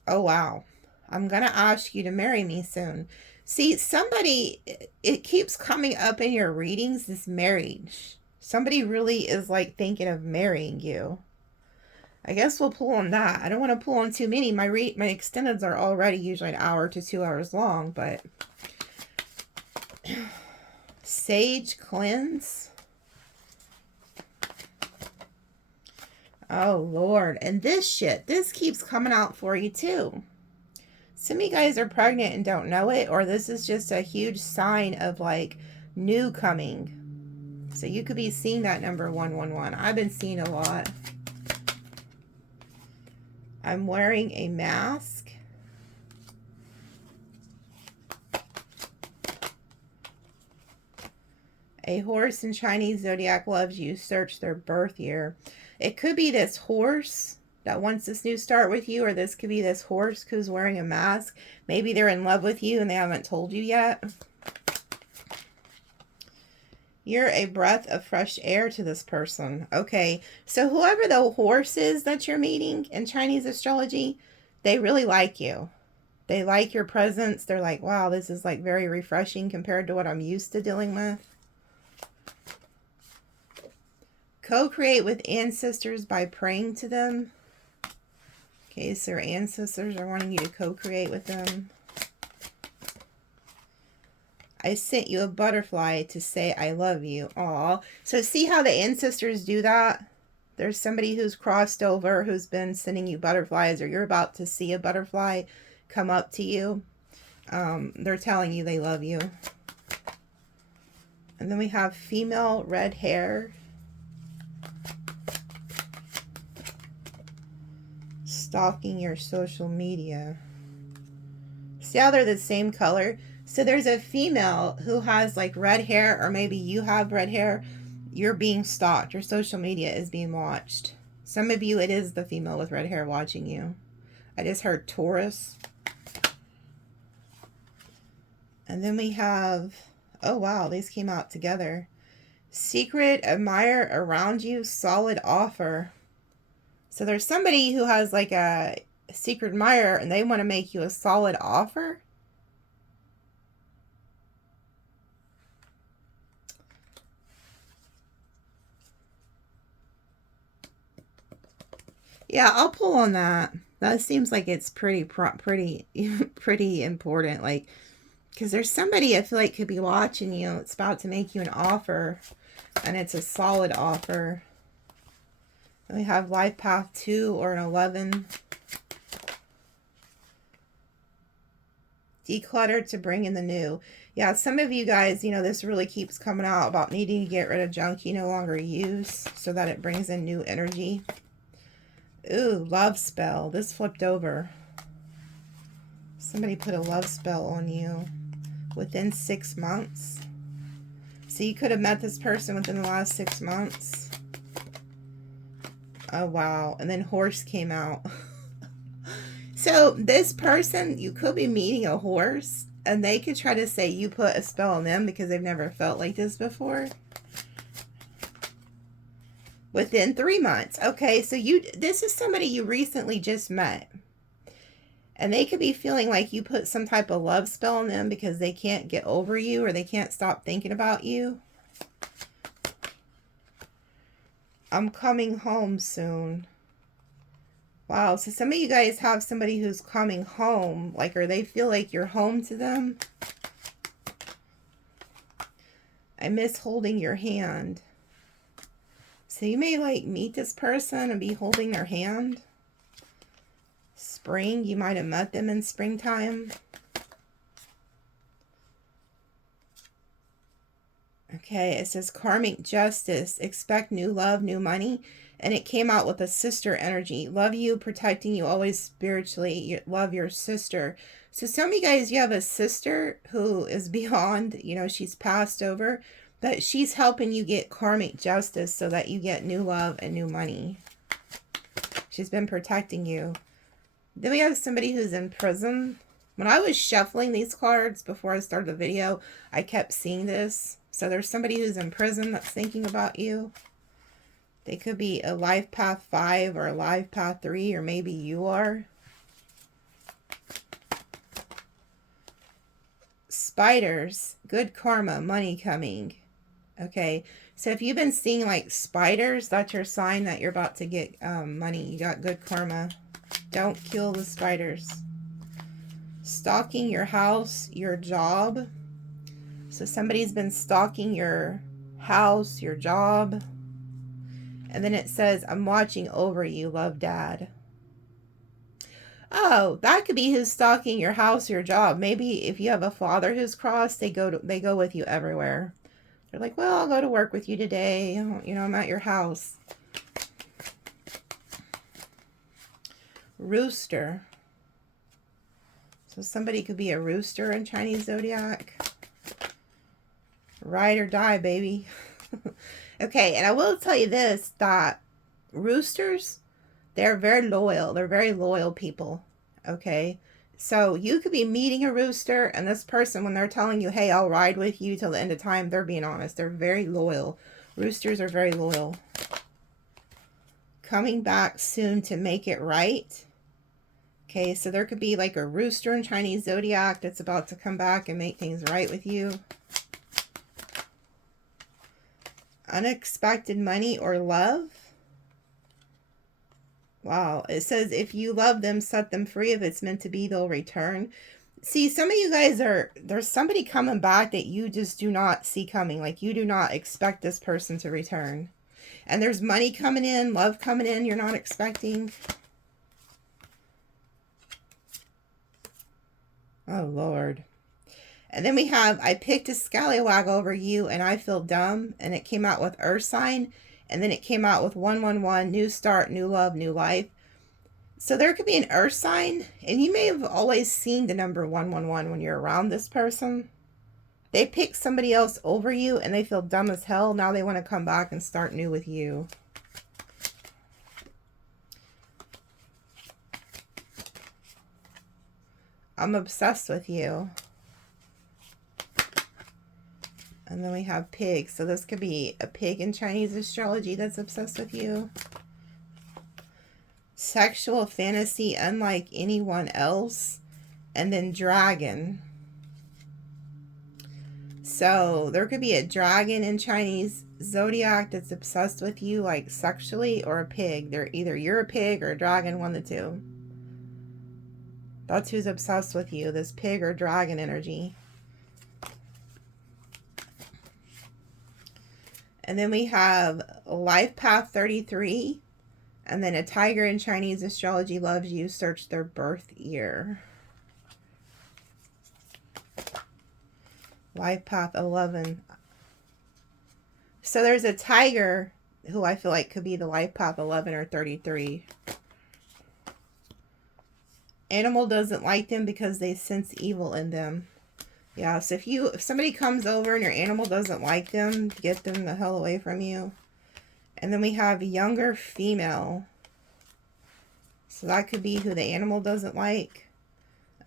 Oh, wow. I'm going to ask you to marry me soon. See, somebody, it keeps coming up in your readings, this marriage. Somebody really is like thinking of marrying you. I guess we'll pull on that. I don't want to pull on too many. My extendeds are already usually an hour to 2 hours long, but Sage cleanse. Oh, Lord. And this keeps coming out for you, too. Some of you guys are pregnant and don't know it, or this is just a huge sign of, like, new coming. So you could be seeing that number 111. I've been seeing a lot. I'm wearing a mask. A horse in Chinese zodiac loves you. Search their birth year. It could be this horse that wants this new start with you, or this could be this horse who's wearing a mask. Maybe they're in love with you and they haven't told you yet. You're a breath of fresh air to this person. Okay, so whoever the horse is that you're meeting in Chinese astrology, they really like you. They like your presence. They're like, wow, this is like very refreshing compared to what I'm used to dealing with. Co-create with ancestors by praying to them. Okay, so your ancestors are wanting you to co-create with them. I sent you a butterfly to say I love you. Aw. So see how the ancestors do that? There's somebody who's crossed over who's been sending you butterflies, or you're about to see a butterfly come up to you. They're telling you they love you. And then we have female red hair. Stalking your social media. See how they're the same color? So there's a female who has like red hair, or maybe you have red hair. You're being stalked. Your social media is being watched. Some of you, it is the female with red hair watching you. I just heard Taurus. And then we have, oh wow, these came out together. Secret admirer around you, solid offer. So there's somebody who has like a secret admirer and they want to make you a solid offer. Yeah, I'll pull on that. That seems like it's pretty important. Like, because there's somebody I feel like could be watching you. It's about to make you an offer, and it's a solid offer. And we have life path 2 or an 11. Declutter to bring in the new. Yeah, some of you guys, you know, this really keeps coming out about needing to get rid of junk you no longer use so that it brings in new energy. Ooh, love spell. This flipped over. Somebody put a love spell on you within 6 months. So you could have met this person within the last 6 months. Oh, wow. And then horse came out. So this person, you could be meeting a horse, and they could try to say you put a spell on them because they've never felt like this before. Within 3 months. Okay, so this is somebody you recently just met. And they could be feeling like you put some type of love spell on them because they can't get over you, or they can't stop thinking about you. I'm coming home soon. Wow, so some of you guys have somebody who's coming home, like, or they feel like you're home to them. I miss holding your hand. So you may like meet this person and be holding their hand. Spring, you might have met them in springtime. Okay, it says karmic justice. Expect new love, new money. And it came out with a sister energy. Love you, protecting you always spiritually. You love your sister. So some of you guys, you have a sister who is beyond, you know, she's passed over. But she's helping you get karmic justice so that you get new love and new money. She's been protecting you. Then we have somebody who's in prison. When I was shuffling these cards before I started the video, I kept seeing this. So there's somebody who's in prison that's thinking about you. They could be a life path 5 or a life path 3, or maybe you are. Spiders, good karma, money coming. Okay, so if you've been seeing like spiders, that's your sign that you're about to get money. You got good karma. Don't kill the spiders. Stalking your house, your job. So somebody's been stalking your house, your job. And then it says, I'm watching over you, love, Dad. Oh, that could be who's stalking your house, your job. Maybe if you have a father who's crossed, they go with you everywhere. They're like, well, I'll go to work with you today. You know, I'm at your house. Rooster. So somebody could be a rooster in Chinese zodiac. Ride or die, baby. Okay, and I will tell you this, that roosters, they're very loyal. They're very loyal people. Okay? So you could be meeting a rooster, and this person, when they're telling you, hey, I'll ride with you till the end of time, they're being honest. They're very loyal. Roosters are very loyal. Coming back soon to make it right. Okay, so there could be like a rooster in Chinese zodiac that's about to come back and make things right with you. Unexpected money or love. Wow, it says if you love them, set them free. If it's meant to be, they'll return. See, some of you guys there's somebody coming back that you just do not see coming. Like, you do not expect this person to return. And there's money coming in, love coming in, you're not expecting. Oh, Lord. And then we have, I picked a scallywag over you and I feel dumb. And it came out with Earth sign. And then it came out with 111, new start, new love, new life. So there could be an Earth sign. And you may have always seen the number 111 when you're around this person. They pick somebody else over you and they feel dumb as hell. Now they want to come back and start new with you. I'm obsessed with you. And then we have pig. So this could be a pig in Chinese astrology that's obsessed with you. Sexual fantasy unlike anyone else. And then dragon. So there could be a dragon in Chinese zodiac that's obsessed with you, like sexually, or a pig. They're either you're a pig or a dragon, one of the two. That's who's obsessed with you, this pig or dragon energy. And then we have Life Path 33. And then a tiger in Chinese astrology loves you. Search their birth year. Life Path 11. So there's a tiger who I feel like could be the Life Path 11 or 33. Animal doesn't like them because they sense evil in them. Yeah, so if somebody comes over and your animal doesn't like them, get them the hell away from you. And then we have younger female. So that could be who the animal doesn't like.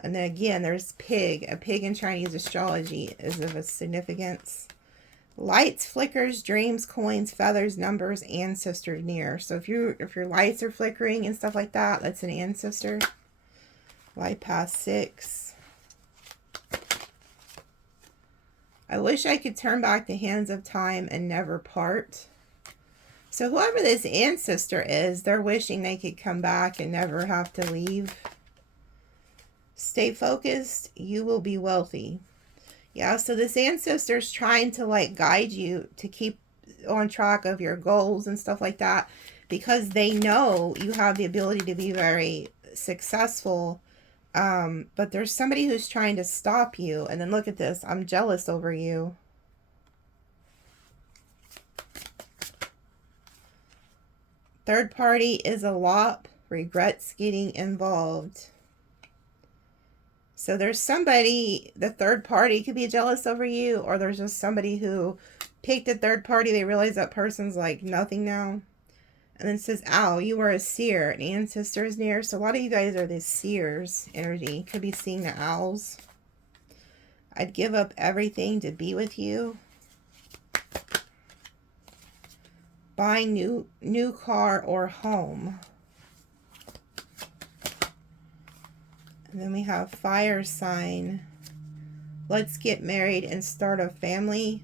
And then again, there's pig. A pig in Chinese astrology is of a significance. Lights, flickers, dreams, coins, feathers, numbers, ancestors near. So if your lights are flickering and stuff like that, that's an ancestor. Light path 6. I wish I could turn back the hands of time and never part. So whoever this ancestor is, they're wishing they could come back and never have to leave. Stay focused. You will be wealthy. Yeah, so this ancestor is trying to like guide you to keep on track of your goals and stuff like that, because they know you have the ability to be very successful. But there's somebody who's trying to stop you. And then look at this. I'm jealous over you. Third party is a lot. Regrets getting involved. So there's somebody, the third party could be jealous over you, or there's just somebody who picked a third party. They realize that person's like nothing now. And then it says, ow, you are a seer. An ancestor is near. So a lot of you guys are the seers energy. Could be seeing the owls. I'd give up everything to be with you. Buying new car or home. And then we have fire sign. Let's get married and start a family.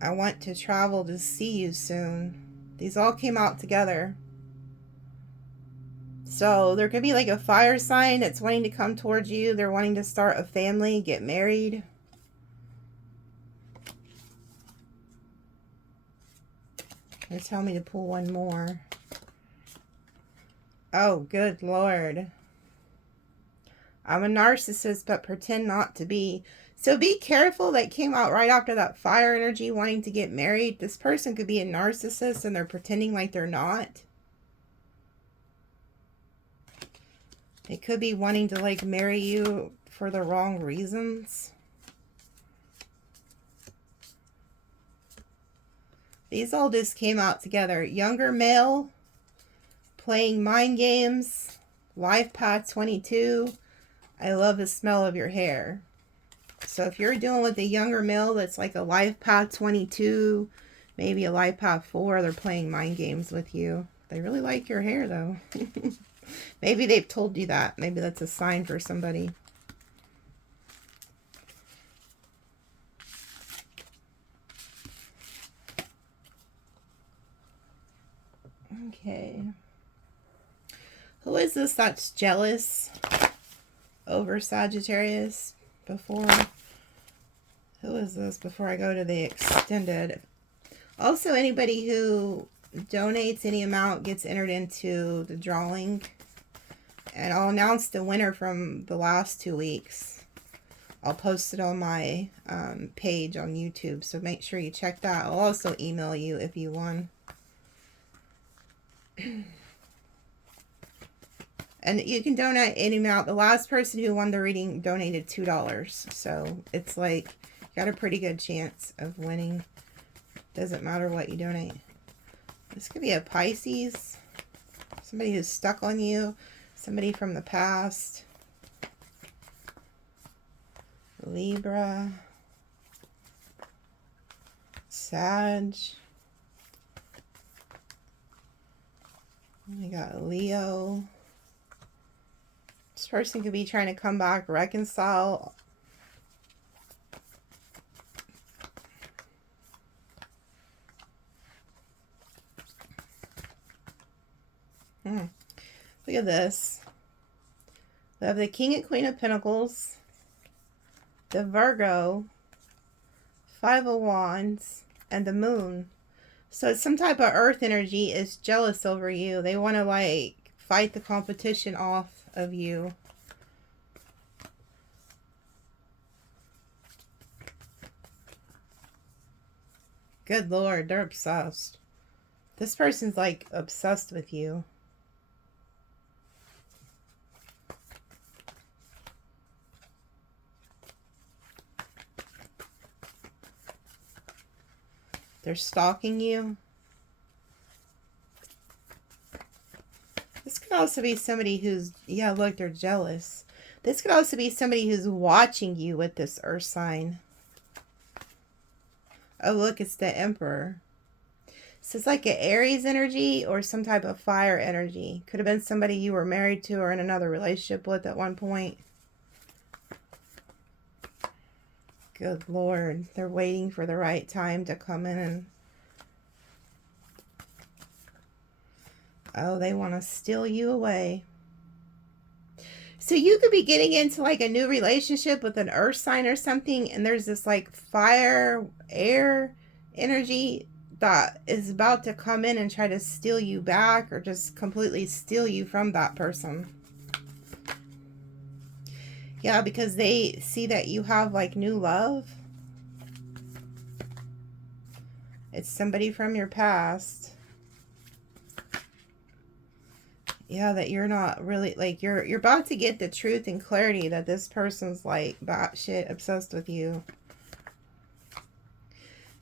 I want to travel to see you soon. These all came out together. So there could be like a fire sign that's wanting to come towards you. They're wanting to start a family, get married. They tell me to pull one more. Oh, good Lord. I'm a narcissist, but pretend not to be. So be careful. That came out right after that fire energy, wanting to get married. This person could be a narcissist and they're pretending like they're not. They could be wanting to like marry you for the wrong reasons. These all just came out together. Younger male, playing mind games, life path 22. I love the smell of your hair. So if you're dealing with a younger male that's like a life path 22, maybe a life path 4, they're playing mind games with you. They really like your hair though. Maybe they've told you that. Maybe that's a sign for somebody. Okay. Who is this that's jealous over Sagittarius before? Who is this before I go to the extended? Also, anybody who donates any amount gets entered into the drawing. And I'll announce the winner from the last 2 weeks. I'll post it on my page on YouTube, so make sure you check that. I'll also email you if you won. And you can donate any amount. The last person who won the reading donated $2. So it's like, you got a pretty good chance of winning. Doesn't matter what you donate. This could be a Pisces. Somebody who's stuck on you. Somebody from the past. Libra. Sag. We got Leo. This person could be trying to come back, reconcile. Look at this. We have the King and Queen of Pentacles, the Virgo, Five of Wands, and the Moon. So it's some type of earth energy is jealous over you. They want to like fight the competition off of you. Good Lord, they're obsessed. This person's like obsessed with you. They're stalking you. This could also be somebody who's, yeah, look, they're jealous. This could also be somebody who's watching you with this earth sign. Oh, look, it's the Emperor. So it's like an Aries energy or some type of fire energy. Could have been somebody you were married to or in another relationship with at one point. Good Lord. They're waiting for the right time to come in and... Oh, they want to steal you away. So you could be getting into like a new relationship with an earth sign or something, and there's this like fire, air energy that is about to come in and try to steal you back or just completely steal you from that person. Yeah, because they see that you have like new love. It's somebody from your past. Yeah, that you're not really, like, you're about to get the truth and clarity that this person's, like, batshit obsessed with you.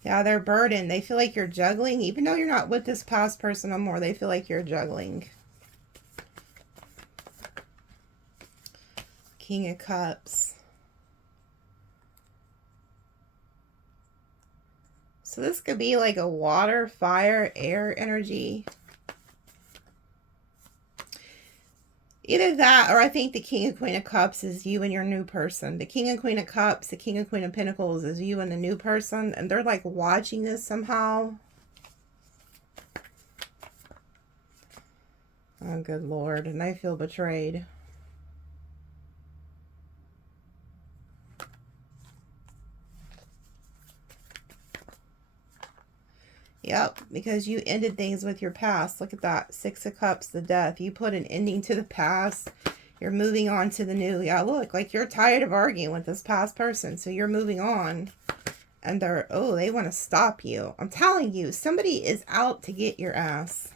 Yeah, they're burdened. They feel like you're juggling. Even though you're not with this past person no more, they feel like you're juggling. King of Cups. So this could be like a water, fire, air energy. Either that, or I think the King and Queen of Cups is you and your new person. The King and Queen of Cups, the King and Queen of Pentacles is you and the new person. And they're like watching this somehow. Oh, good Lord. And I feel betrayed. Yep, because you ended things with your past. Look at that. 6 of Cups, the Death. You put an ending to the past. You're moving on to the new. Yeah, look, like you're tired of arguing with this past person. So you're moving on. And they're, oh, they want to stop you. I'm telling you, somebody is out to get your ass.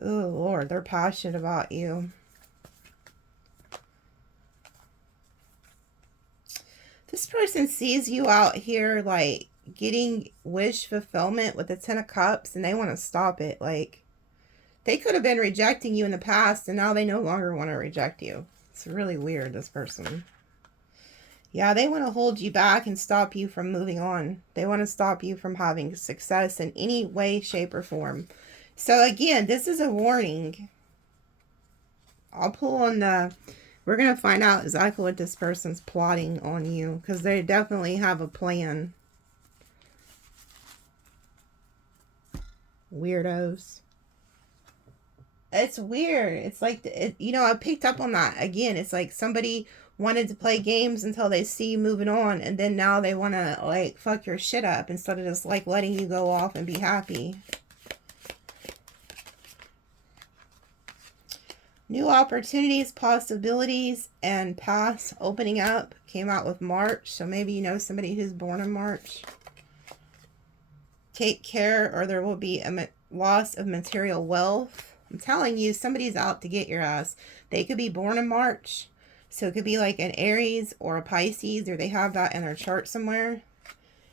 Oh, Lord, they're passionate about you. This person sees you out here, like, getting wish fulfillment with the 10 of Cups, and they want to stop it. Like, they could have been rejecting you in the past, and now they no longer want to reject you. It's really weird, this person. Yeah, they want to hold you back and stop you from moving on. They want to stop you from having success in any way, shape, or form. So, again, this is a warning. I'll pull on the... We're going to find out exactly what this person's plotting on you, because they definitely have a plan. Weirdos. It's weird. It's like, you know, I picked up on that. Again, it's like somebody wanted to play games until they see you moving on, and then now they want to, like, fuck your shit up instead of just, like, letting you go off and be happy. New opportunities, possibilities, and paths opening up. Came out with March, so maybe you know somebody who's born in March. Take care, or there will be a loss of material wealth. I'm telling you, somebody's out to get your ass. They could be born in March, so it could be like an Aries or a Pisces, or they have that in their chart somewhere.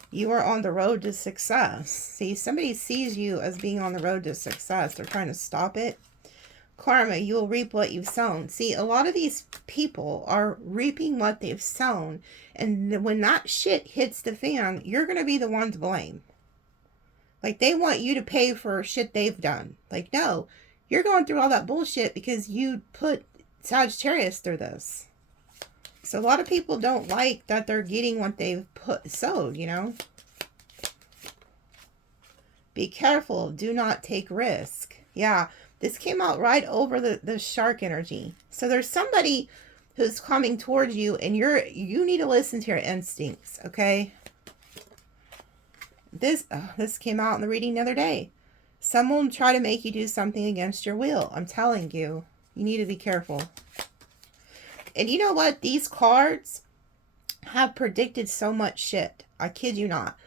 You are on the road to success. See, somebody sees you as being on the road to success. They're trying to stop it. Karma, you will reap what you've sown. See, a lot of these people are reaping what they've sown. And when that shit hits the fan, you're going to be the one to blame. Like, they want you to pay for shit they've done. Like, no, you're going through all that bullshit because you put Sagittarius through this. So a lot of people don't like that they're getting what they've sowed, you know. Be careful. Do not take risk. Yeah. This came out right over the shark energy. So there's somebody who's coming towards you, and you need to listen to your instincts, okay? This came out in the reading the other day. Someone will try to make you do something against your will. I'm telling you, you need to be careful. And you know what? These cards have predicted so much shit. I kid you not.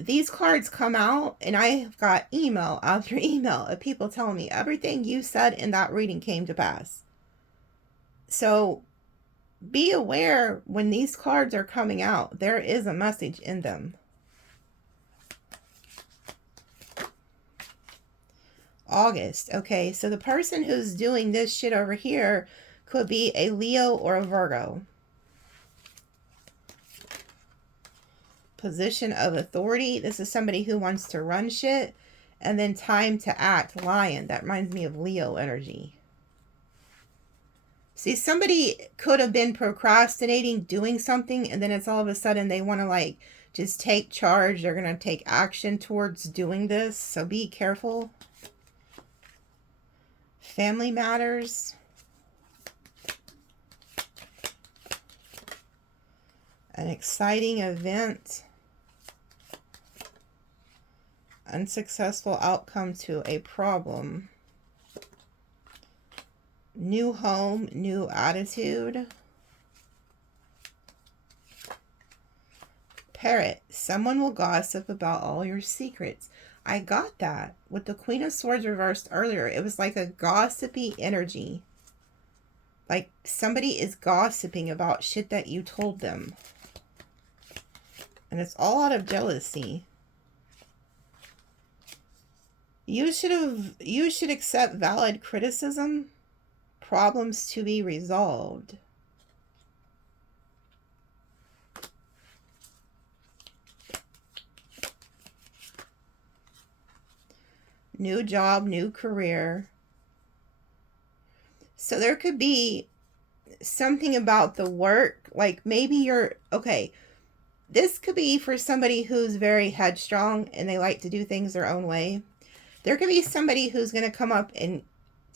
These cards come out, and I've got email after email of people telling me everything you said in that reading came to pass. So be aware when these cards are coming out, there is a message in them. August. Okay, so the person who's doing this shit over here could be a Leo or a Virgo. Position of authority. This is somebody who wants to run shit. And then time to act. Lion. That reminds me of Leo energy. See, somebody could have been procrastinating doing something, and then it's all of a sudden they want to, like, just take charge. They're going to take action towards doing this. So be careful. Family matters. An exciting event. Unsuccessful outcome to a problem. New home, new attitude. Parrot. Someone will gossip about all your secrets. I got that with the Queen of Swords reversed earlier. It was like a gossipy energy. Like somebody is gossiping about shit that you told them. And it's all out of jealousy. You should accept valid criticism. Problems to be resolved. New job, new career. So there could be something about the work. Like maybe you're, okay, this could be for somebody who's very headstrong and they like to do things their own way. There could be somebody who's going to come up and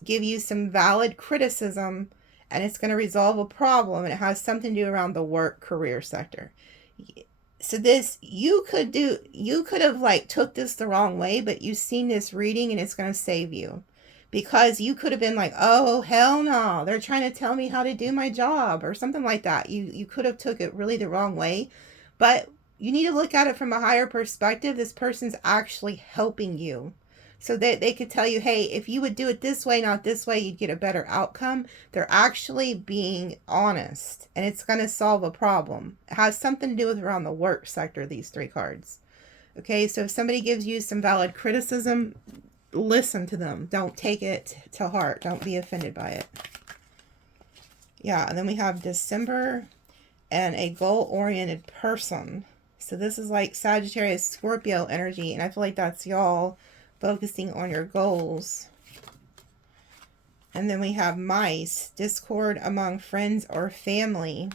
give you some valid criticism, and it's going to resolve a problem, and it has something to do around the work career sector. So this, you could have like took this the wrong way, but you've seen this reading and it's going to save you. Because you could have been like, oh hell no, they're trying to tell me how to do my job or something like that. You could have took it really the wrong way. But you need to look at it from a higher perspective. This person's actually helping you. So that they could tell you, hey, if you would do it this way, not this way, you'd get a better outcome. They're actually being honest, and it's going to solve a problem. It has something to do with around the work sector, these three cards. Okay, so if somebody gives you some valid criticism, listen to them. Don't take it to heart. Don't be offended by it. Yeah, and then we have December and a goal-oriented person. So this is like Sagittarius, Scorpio energy, and I feel like that's y'all focusing on your goals. And then we have mice, discord among friends or family,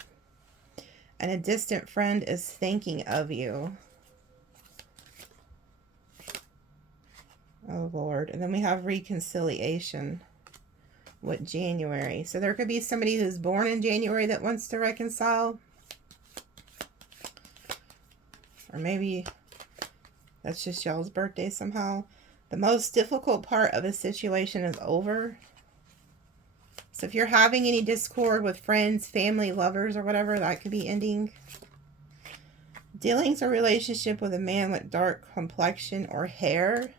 and a distant friend is thinking of you. Oh Lord. And then we have reconciliation with January. So there could be somebody who's born in January that wants to reconcile, or maybe that's just y'all's birthday somehow. The most difficult part of a situation is over. So if you're having any discord with friends, family, lovers, or whatever, that could be ending. Dealings or relationship with a man with dark complexion or hair.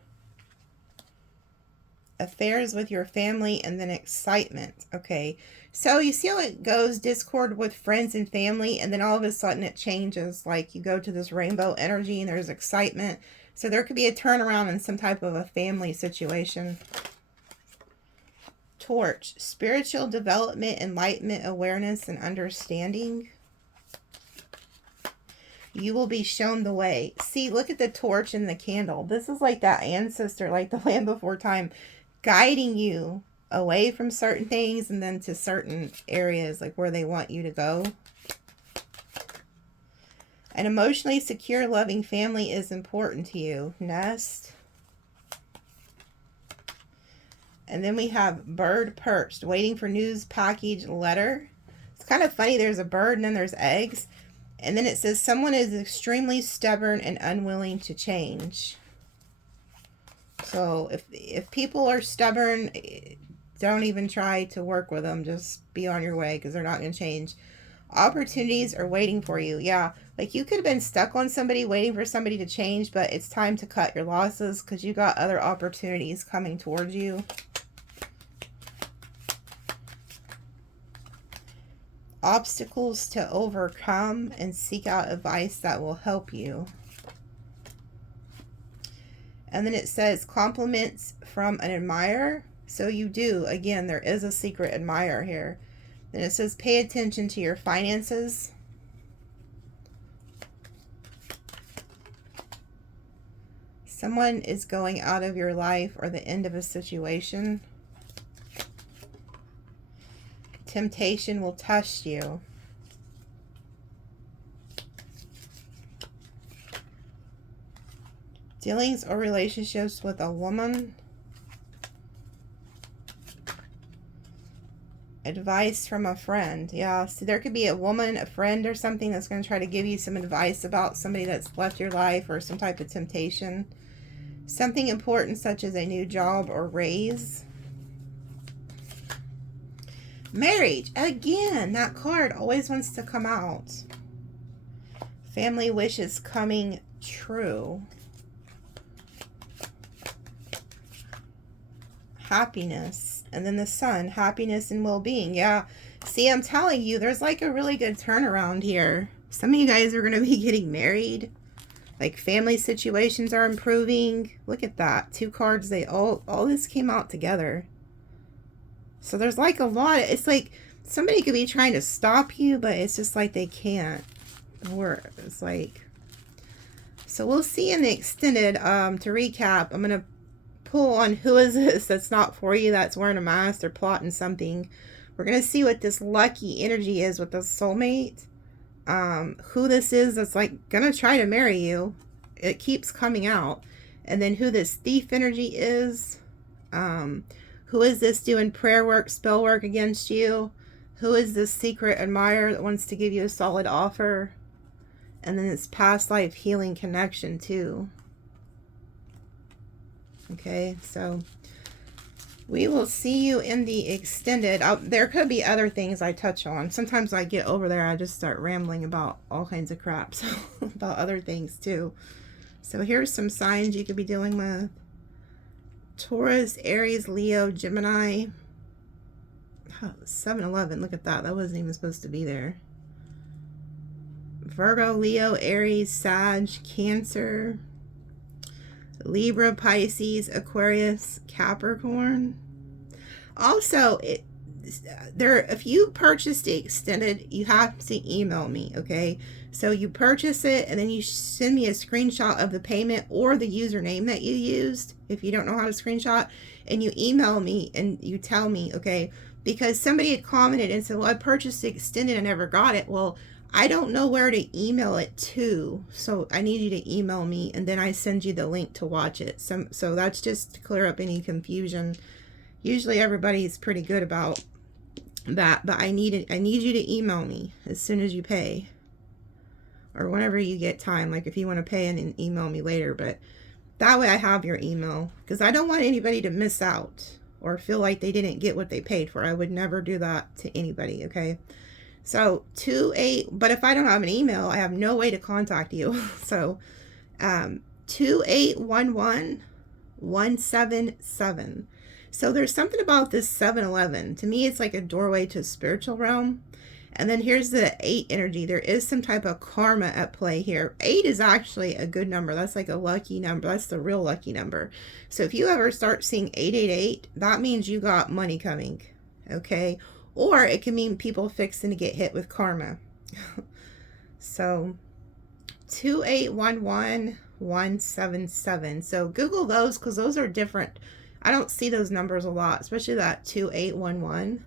Affairs with your family, and then excitement. Okay, so you see how it goes, discord with friends and family, and then all of a sudden it changes. Like you go to this rainbow energy and there's excitement. So there could be a turnaround in some type of a family situation. Torch, spiritual development, enlightenment, awareness, and understanding. You will be shown the way. See, look at the torch and the candle. This is like that ancestor, like the land before time, guiding you away from certain things and then to certain areas, like where they want you to go. An emotionally secure, loving family is important to you. Nest. And then we have bird perched, waiting for news, package, letter. It's kind of funny. There's a bird and then there's eggs. And then it says someone is extremely stubborn and unwilling to change. So if people are stubborn, don't even try to work with them. Just be on your way because they're not going to change. Opportunities are waiting for you. Yeah, like you could have been stuck on somebody waiting for somebody to change, but it's time to cut your losses because you got other opportunities coming towards you. Obstacles to overcome, and seek out advice that will help you. And then it says compliments from an admirer. So you do, again, there is a secret admirer here. Then it says pay attention to your finances. Someone is going out of your life or the end of a situation. Temptation will test you. Dealings or relationships with a woman. Advice from a friend. Yeah, so there could be a woman, a friend or something that's going to try to give you some advice about somebody that's left your life or some type of temptation. Something important such as a new job or raise. Marriage. Again, that card always wants to come out. Family wishes coming true. Happiness. And then the sun. Happiness and well-being. Yeah. See, I'm telling you, there's like a really good turnaround here. Some of you guys are going to be getting married. Like family situations are improving. Look at that. Two cards. They all this came out together. So there's like a lot. It's like somebody could be trying to stop you, but it's just like they can't. Or it's like. So we'll see in the extended. To recap, I'm going to pull on who is this that's not for you, that's wearing a mask, they're plotting something. We're going to see what this lucky energy is with the soulmate. Who this is that's like going to try to marry you. It keeps coming out. And then who this thief energy is. Who is this doing prayer work, spell work against you? Who is this secret admirer that wants to give you a solid offer? And then it's past life healing connection too. Okay, so we will see you in the extended. There could be other things I touch on. Sometimes I get over there, I just start rambling about all kinds of crap. So about other things too. So here's some signs you could be dealing with. Taurus, Aries, Leo, Gemini. Oh, 7-11. Look at that. That wasn't even supposed to be there. Virgo, Leo, Aries, Sag, Cancer, Libra, Pisces, Aquarius, Capricorn. Also, if you purchased the extended, you have to email me, okay? So you purchase it and then you send me a screenshot of the payment or the username that you used if you don't know how to screenshot, and you email me and you tell me, okay? Because somebody had commented and said, well, I purchased the extended and never got it. Well, I don't know where to email it to, so I need you to email me and then I send you the link to watch it. So that's just to clear up any confusion. Usually everybody's pretty good about that, but I need you to email me as soon as you pay, or whenever you get time. Like if you want to pay and then email me later, but that way I have your email, because I don't want anybody to miss out or feel like they didn't get what they paid for. I would never do that to anybody, okay? So 28, but if I don't have an email, I have no way to contact you. So 2811177. So there's something about this 7-11. To me, it's like a doorway to a spiritual realm. And then here's the 8 energy. There is some type of karma at play here. 8 is actually a good number. That's like a lucky number. That's the real lucky number. So if you ever start seeing 888, that means you got money coming, okay? Or it can mean people fixing to get hit with karma. So 2811177. So Google those, because those are different. I don't see those numbers a lot, especially that 2811.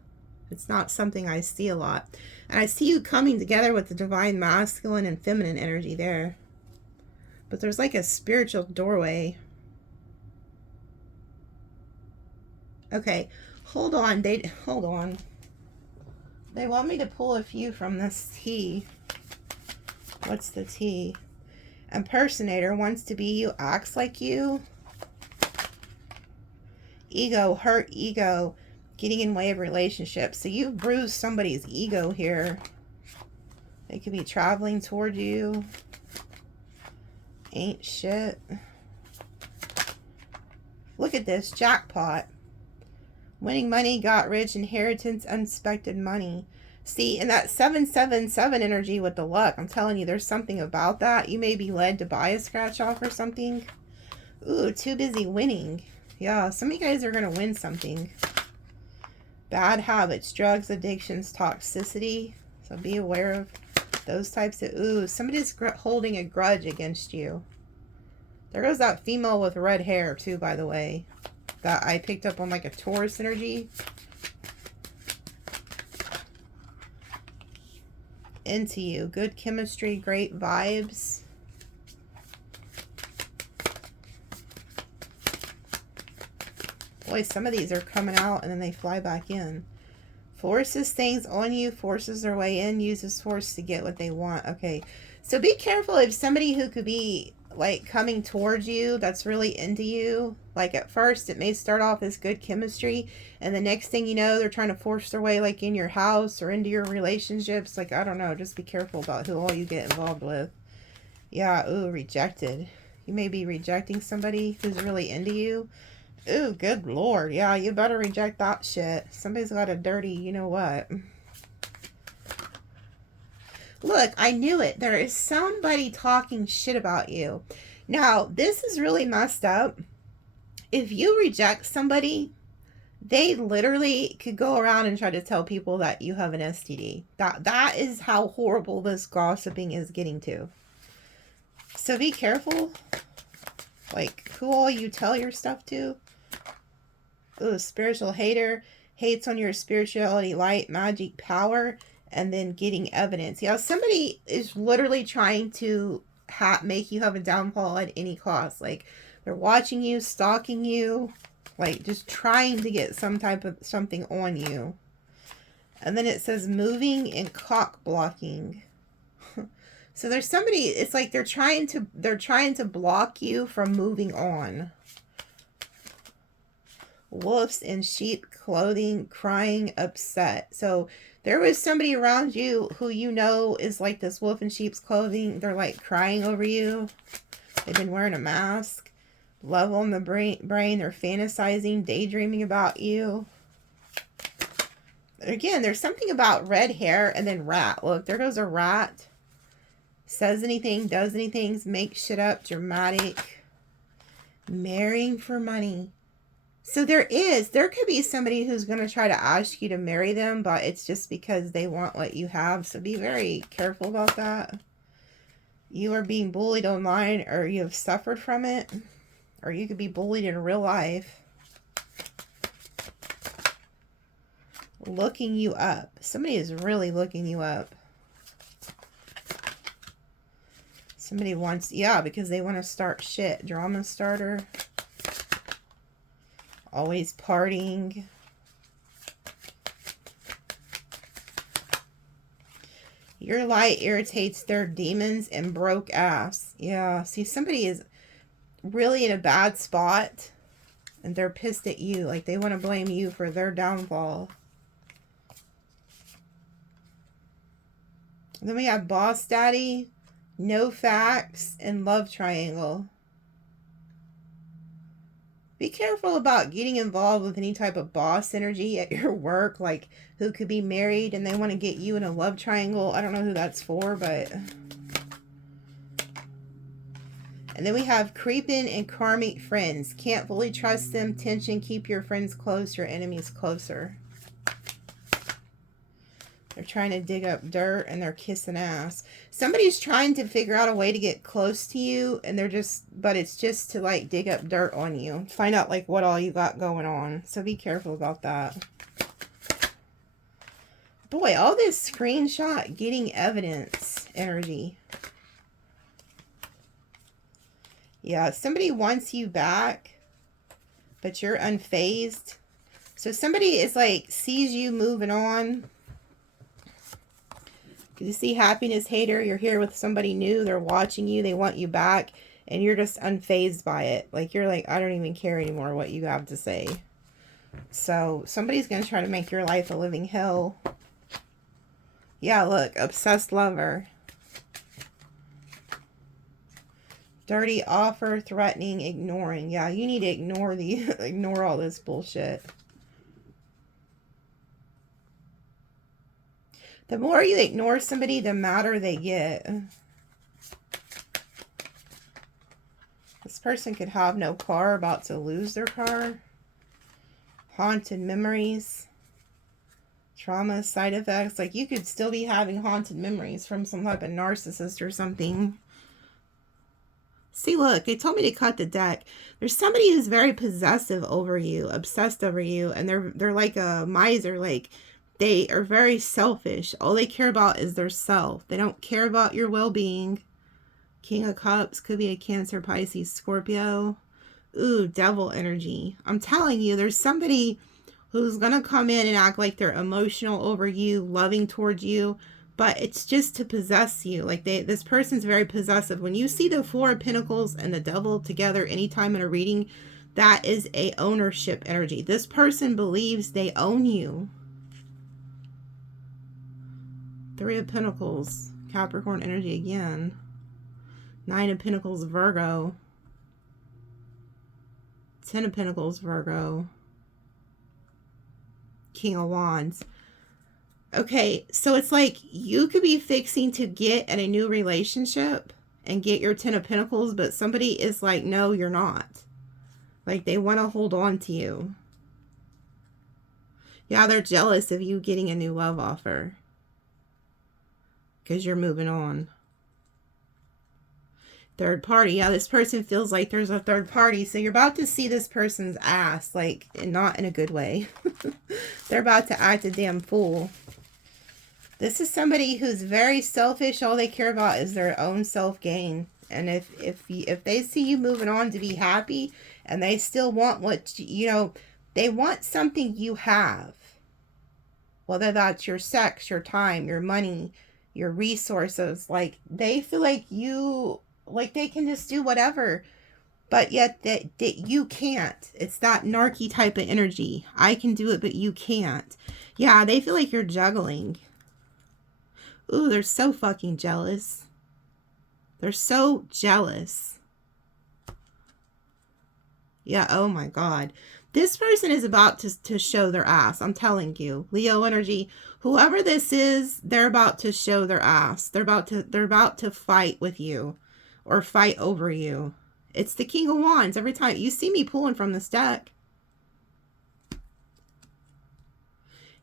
It's not something I see a lot. And I see you coming together with the divine masculine and feminine energy there. But there's like a spiritual doorway. Okay, hold on. Hold on. They want me to pull a few from this T. What's the T? Impersonator wants to be you, acts like you. Ego, hurt ego, getting in way of relationships. So you've bruised somebody's ego here. They could be traveling toward you. Ain't shit. Look at this, jackpot. Winning money, got rich, inheritance, unexpected money. See, and that 777 energy with the luck, I'm telling you, there's something about that. You may be led to buy a scratch off or something. Ooh, too busy winning. Yeah, some of you guys are going to win something. Bad habits, drugs, addictions, toxicity. So be aware of those types of... Ooh, somebody's holding a grudge against you. There goes that female with red hair, too, by the way. That I picked up on like a Taurus energy. Into you. Good chemistry, great vibes. Boy, some of these are coming out and then they fly back in. Forces things on you, forces their way in, uses force to get what they want. Okay, so be careful if somebody who could be like coming towards you that's really into you. Like at first it may start off as good chemistry, and the next thing you know they're trying to force their way like in your house or into your relationships. Like, I don't know, just be careful about who all you get involved with. Yeah, ooh, rejected. You may be rejecting somebody who's really into you. Ooh, good lord. Yeah, you better reject that shit. Somebody's got a dirty, you know what. Look, I knew it. There is somebody talking shit about you. Now, this is really messed up. If you reject somebody, they literally could go around and try to tell people that you have an STD. That is how horrible this gossiping is getting to. So be careful. Like, who all you tell your stuff to. Ooh, spiritual hater. Hates on your spirituality, light, magic, power. And then getting evidence. Yeah, somebody is literally trying to make you have a downfall at any cost. Like, they're watching you, stalking you. Like, just trying to get some type of something on you. And then it says moving and cock blocking. So there's somebody, it's like they're trying to block you from moving on. Wolves in sheep clothing, crying, upset. So there was somebody around you who you know is like this wolf in sheep's clothing. They're like crying over you. They've been wearing a mask. Love on the brain. They're fantasizing, daydreaming about you. Again, there's something about red hair and then rat. Look, there goes a rat. Says anything, does anything, makes shit up, dramatic. Marrying for money. So there could be somebody who's going to try to ask you to marry them, but it's just because they want what you have. So be very careful about that. You are being bullied online, or you have suffered from it, or you could be bullied in real life. Looking you up. Somebody is really looking you up. Somebody wants, yeah, because they want to start shit. Drama starter. Always partying. Your light irritates their demons and broke ass. Yeah, see, somebody is really in a bad spot and they're pissed at you. Like they want to blame you for their downfall. And then we have boss daddy, no facts, and love triangle. Be careful about getting involved with any type of boss energy at your work, like who could be married and they want to get you in a love triangle. I don't know who that's for, but... And then we have creeping and karmic friends. Can't fully trust them. Tension. Keep your friends close, your enemies closer. They're trying to dig up dirt and they're kissing ass. Somebody's trying to figure out a way to get close to you, and but it's just to like dig up dirt on you. Find out like what all you got going on. So be careful about that. Boy, all this screenshot getting evidence energy. Yeah, somebody wants you back, but you're unfazed. So somebody is like, sees you moving on. You see happiness hater, you're here with somebody new, they're watching you, they want you back, and you're just unfazed by it. Like, you're like, I don't even care anymore what you have to say. So, somebody's going to try to make your life a living hell. Yeah, look, obsessed lover. Dirty offer, threatening, ignoring. Yeah, you need to ignore all this bullshit. The more you ignore somebody, the madder they get. This person could have no car, about to lose their car. Haunted memories. Trauma, side effects. Like, you could still be having haunted memories from some type of narcissist or something. See, look, they told me to cut the deck. There's somebody who's very possessive over you, obsessed over you, and they're like a miser. Like, they are very selfish. All they care about is their self. They don't care about your well-being. King of Cups could be a Cancer, Pisces, Scorpio. Ooh, devil energy. I'm telling you, there's somebody who's going to come in and act like they're emotional over you, loving towards you, but it's just to possess you. Like, this person's very possessive. When you see the Four of Pentacles and the devil together anytime in a reading, that is a ownership energy. This person believes they own you. Three of Pentacles, Capricorn energy again. Nine of Pentacles, Virgo. 10 of Pentacles, Virgo. King of Wands. Okay, so it's like you could be fixing to get in a new relationship and get your 10 of Pentacles, but somebody is like, no, you're not. Like, they want to hold on to you. Yeah, they're jealous of you getting a new love offer. Because you're moving on. Third party. Yeah, this person feels like there's a third party. So you're about to see this person's ass. Like, not in a good way. They're about to act a damn fool. This is somebody who's very selfish. All they care about is their own self-gain. And if they see you moving on to be happy, and they still want what, you know, they want something you have. Whether that's your sex, your time, your money, your resources. Like, they feel like you, like, they can just do whatever, but yet that you can't. It's that narky type of energy. I can do it, but you can't. Yeah, they feel like you're juggling. Ooh, they're so fucking jealous. They're so jealous. Yeah, oh my God. This person is about to show their ass. I'm telling you. Leo energy. Whoever this is, they're about to show their ass. They're about to fight with you. Or fight over you. It's the King of Wands. Every time you see me pulling from this deck.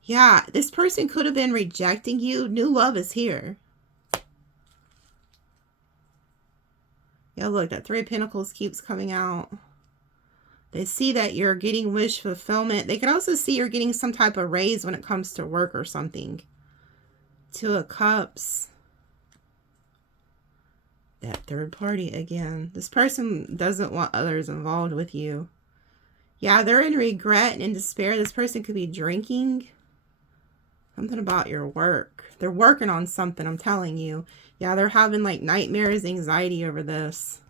Yeah, this person could have been rejecting you. New love is here. Yeah, look, that Three of Pentacles keeps coming out. They see that you're getting wish fulfillment. They can also see you're getting some type of raise when it comes to work or something. Two of Cups. That third party again. This person doesn't want others involved with you. Yeah, they're in regret and in despair. This person could be drinking. Something about your work. They're working on something, I'm telling you. Yeah, they're having like nightmares, anxiety over this.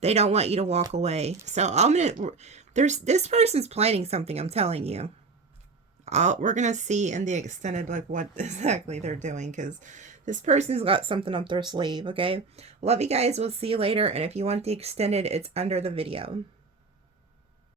They don't want you to walk away. So this person's planning something, I'm telling you. We're going to see in the extended like what exactly they're doing, because this person's got something up their sleeve, okay? Love you guys. We'll see you later. And if you want the extended, it's under the video.